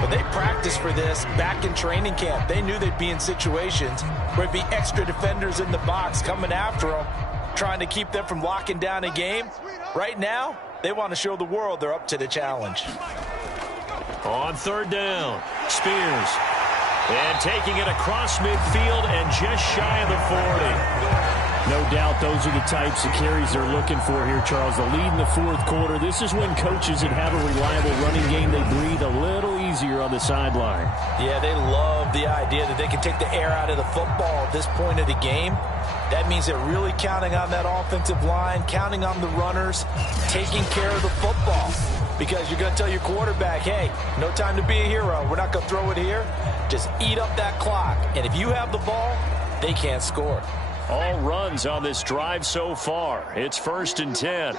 but they practiced for this back in training camp. They knew they'd be in situations where it'd be extra defenders in the box coming after them, trying to keep them from locking down a game. Right now, they want to show the world they're up to the challenge. On 3rd down, Spears. And taking it across midfield and just shy of the 40. No doubt those are the types of carries they're looking for here, Charles. The lead in the fourth quarter. This is when coaches that have a reliable running game, they breathe a little easier on the sideline. Yeah, they love the idea that they can take the air out of the football at this point of the game. That means they're really counting on that offensive line, counting on the runners, taking care of the football. Because you're going to tell your quarterback, hey, no time to be a hero. We're not going to throw it here. Just eat up that clock. And if you have the ball, they can't score. All runs on this drive so far. It's 1st and 10.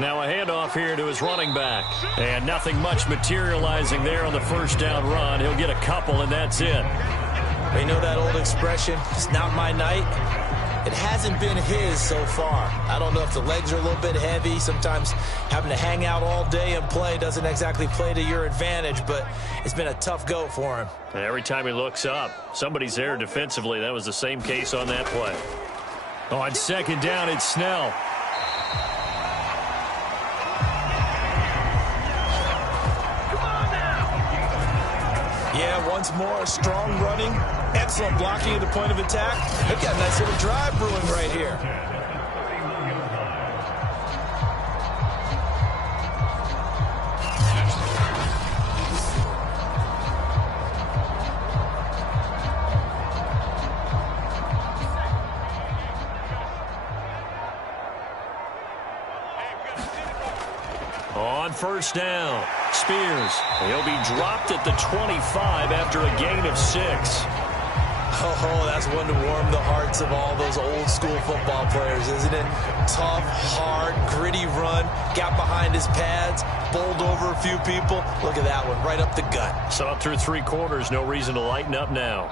Now a handoff here to his running back. And nothing much materializing there on the first down run. He'll get a couple, and that's it. You know that old expression, it's not my night? It hasn't been his so far. I don't know if the legs are a little bit heavy. Sometimes having to hang out all day and play doesn't exactly play to your advantage, but it's been a tough go for him. And every time he looks up, somebody's there defensively. That was the same case on that play. On 2nd down, it's Snell. Yeah, once more, strong running, excellent blocking at the point of attack. They've got a nice little drive brewing right here. On 1st down, Spears. He'll be dropped at the 25 after a gain of 6. Oh, that's one to warm the hearts of all those old-school football players, isn't it? Tough, hard, gritty run, got behind his pads, bowled over a few people. Look at that one, right up the gut. So up through 3 quarters, no reason to lighten up now.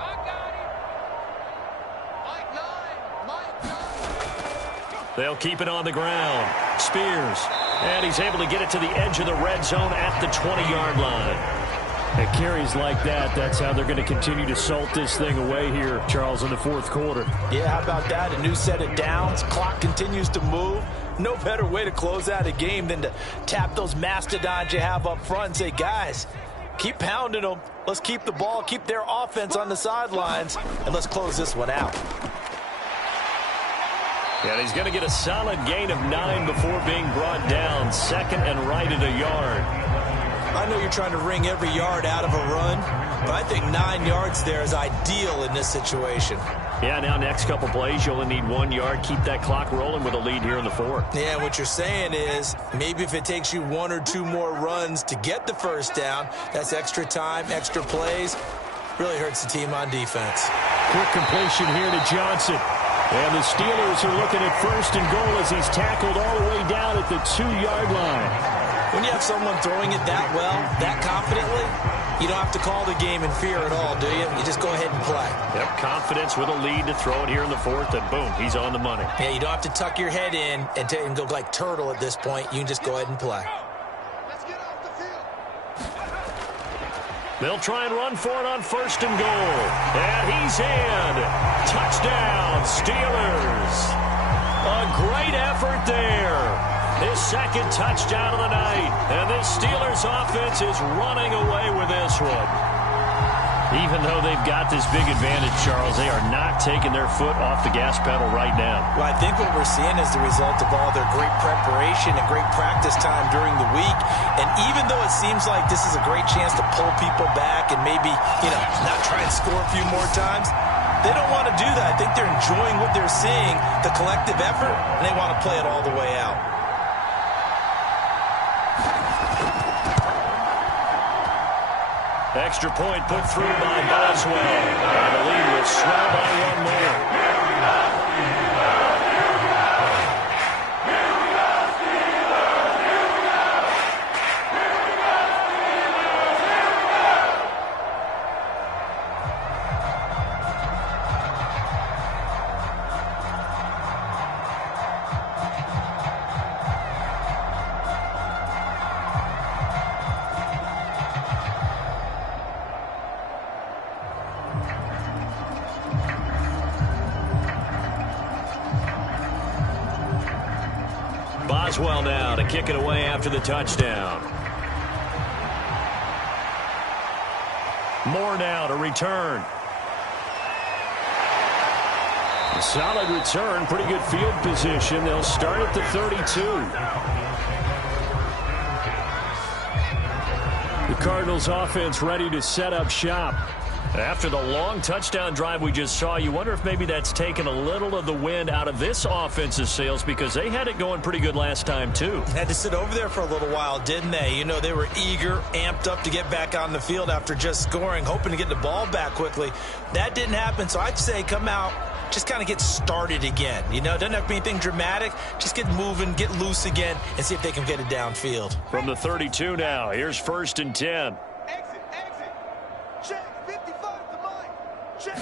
They'll keep it on the ground. Spears. And he's able to get it to the edge of the red zone at the 20-yard line. At carries like that, that's how they're going to continue to salt this thing away here, Charles, in the fourth quarter. Yeah, how about that? A new set of downs. Clock continues to move. No better way to close out a game than to tap those mastodons you have up front and say, guys, keep pounding them. Let's keep the ball, keep their offense on the sidelines, and let's close this one out. And he's going to get a solid gain of 9 before being brought down. 2nd and right at a yard. I know you're trying to wring every yard out of a run, but I think 9 yards there is ideal in this situation. Yeah, now next couple plays, you only need 1 yard. Keep that clock rolling with a lead here in the 4th. Yeah, what you're saying is maybe if it takes you 1 or 2 more runs to get the first down, that's extra time, extra plays. Really hurts the team on defense. Quick completion here to Johnson. And the Steelers are looking at 1st and goal as he's tackled all the way down at the 2-yard line. When you have someone throwing it that well, that confidently, you don't have to call the game in fear at all, do you? You just go ahead and play. Yep, confidence with a lead to throw it here in the 4th, and boom, he's on the money. Yeah, you don't have to tuck your head in and go like turtle at this point. You can just go ahead and play. They'll try and run for it on 1st and goal. And he's in. Touchdown, Steelers. A great effort there. His 2nd touchdown of the night. And this Steelers offense is running away with this one. Even though they've got this big advantage, Charles, they are not taking their foot off the gas pedal right now. Well, I think what we're seeing is the result of all their great preparation and great practice time during the week. And even though it seems like this is a great chance to pull people back and maybe, not try and score a few more times, they don't want to do that. I think they're enjoying what they're seeing, the collective effort, and they want to play it all the way out. Extra point put through by Boswell. And the lead will swell by 1 more. Boswell now to kick it away after the touchdown. Moore now to return. A solid return, pretty good field position. They'll start at the 32. The Cardinals offense ready to set up shop. After the long touchdown drive we just saw, you wonder if maybe that's taken a little of the wind out of this offense's sails, because they had it going pretty good last time too. Had to sit over there for a little while, didn't they? You know, they were eager, amped up to get back on the field after just scoring, hoping to get the ball back quickly. That didn't happen, so I'd say come out, just kind of get started again. You know, it doesn't have to be anything dramatic. Just get moving, get loose again, and see if they can get it downfield. From the 32 now, here's 1st and 10. Exit. Check. 55 to mine. Check.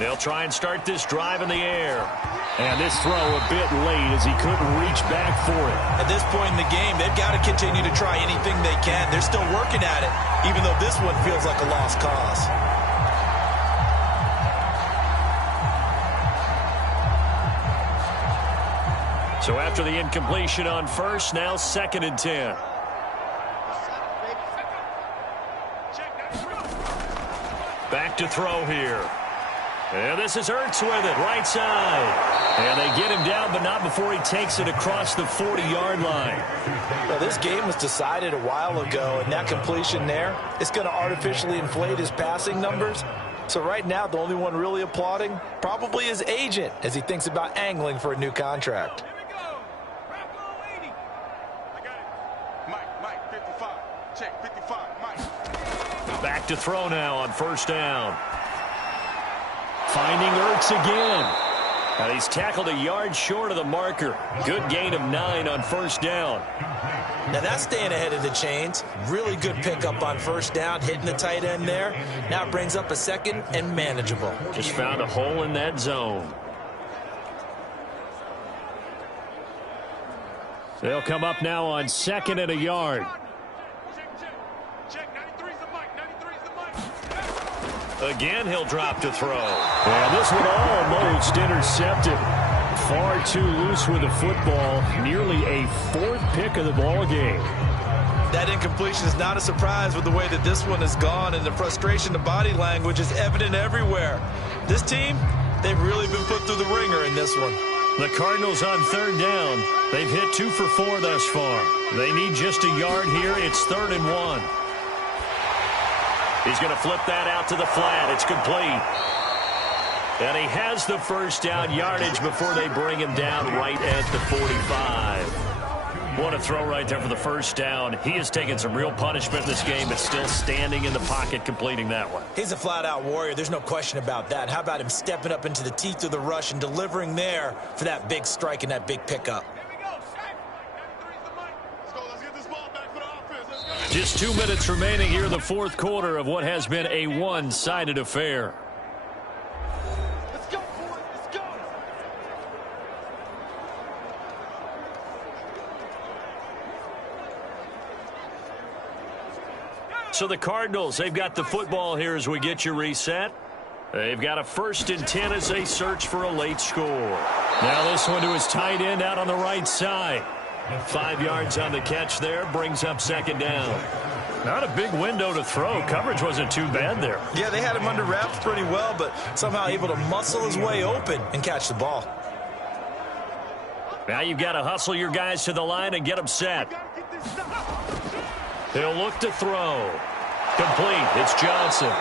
They'll try and start this drive in the air. And this throw a bit late as he couldn't reach back for it. At this point in the game, they've got to continue to try anything they can. They're still working at it, even though this one feels like a lost cause. So after the incompletion on 1st, now 2nd and 10. Back to throw here. And this is Ertz with it, right side. And they get him down, but not before he takes it across the 40-yard line. Well, this game was decided a while ago, and that completion there is going to artificially inflate his passing numbers. So right now, the only one really applauding probably his agent as he thinks about angling for a new contract. Mike, 55. Check, 55, Mike. Back to throw now on 1st down. Finding Ertz again. And he's tackled a yard short of the marker. Good gain of 9 on 1st down. Now that's staying ahead of the chains. Really good pickup on 1st down, hitting the tight end there. Now it brings up a 2nd and manageable. Just found a hole in that zone. They'll come up now on 2nd and a yard. Check. 93's the Mike. 93's the Mike. Again, he'll drop to throw. And this one almost intercepted. Far too loose with the football. Nearly a 4th pick of the ball game. That incompletion is not a surprise with the way that this one has gone, and the frustration, the body language is evident everywhere. This team, they've really been put through the ringer in this one. The Cardinals on 3rd down. They've hit 2 for 4 thus far. They need just a yard here. It's 3rd and 1. He's going to flip that out to the flat. It's complete. And he has the 1st down yardage before they bring him down right at the 45. What a throw right there for the 1st down. He has taken some real punishment in this game, but still standing in the pocket completing that one. He's a flat-out warrior. There's no question about that. How about him stepping up into the teeth of the rush and delivering there for that big strike and that big pickup? Just 2 minutes remaining here in the 4th quarter of what has been a one-sided affair. Let's go, boys. Let's go. So the Cardinals, they've got the football here as we get you reset. They've got a 1st and 10 as they search for a late score. Now this one to his tight end out on the right side. 5 yards on the catch there, brings up 2nd down. Not a big window to throw. Coverage wasn't too bad there. Yeah, they had him under wraps pretty well, but somehow able to muscle his way open and catch the ball. Now you've got to hustle your guys to the line and get them set. They'll look to throw. Complete. It's Johnson.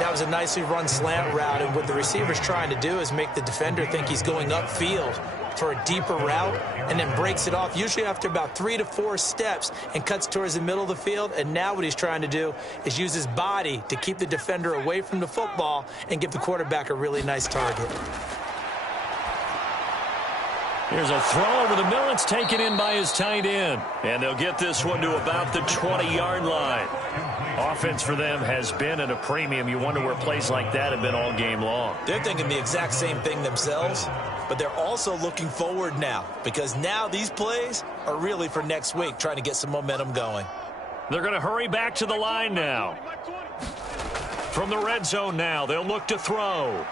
That was a nicely run slant route, and what the receiver's trying to do is make the defender think he's going upfield for a deeper route, and then breaks it off, usually after about 3 to 4 steps, and cuts towards the middle of the field. And now what he's trying to do is use his body to keep the defender away from the football and give the quarterback a really nice target. Here's a throw over the middle. It's taken in by his tight end. And they'll get this one to about the 20-yard line. Offense for them has been at a premium. You wonder where plays like that have been all game long. They're thinking the exact same thing themselves, but they're also looking forward now, because now these plays are really for next week, trying to get some momentum going. They're going to hurry back to the line now. From the red zone now, they'll look to throw.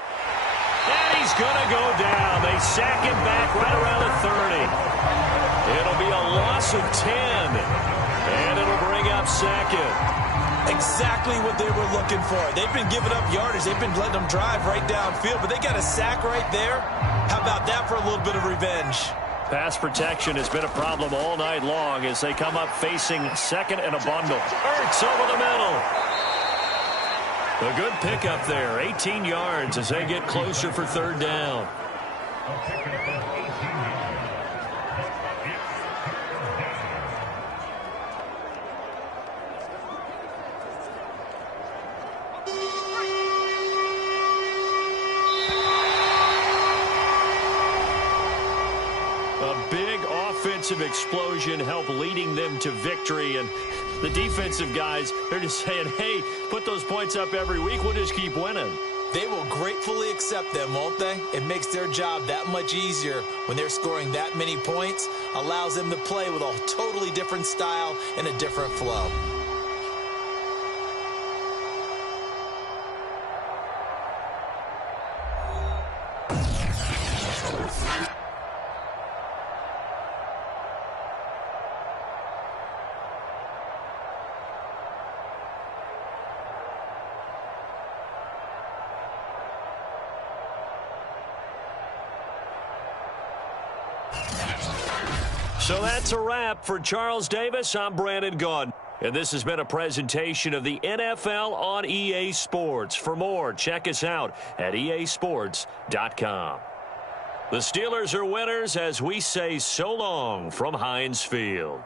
And he's going to go down. They sack him back right around the 30. It'll be a loss of 10. And it'll bring up 2nd. Exactly what they were looking for. They've been giving up yardage. They've been letting them drive right downfield, but they got a sack right there. How about that for a little bit of revenge? Pass protection has been a problem all night long as they come up facing second and a bundle. Ertz over the middle. A good pickup there, 18 yards as they get closer for third down. A big offensive explosion helped leading them to victory, and the defensive guys, they're just saying, hey, put those points up every week, we'll just keep winning. They will gratefully accept them, won't they? It makes their job that much easier when they're scoring that many points, allows them to play with a totally different style and a different flow. So that's a wrap for Charles Davis. I'm Brandon Gunn. And this has been a presentation of the NFL on EA Sports. For more, check us out at easports.com. The Steelers are winners as we say so long from Heinz Field.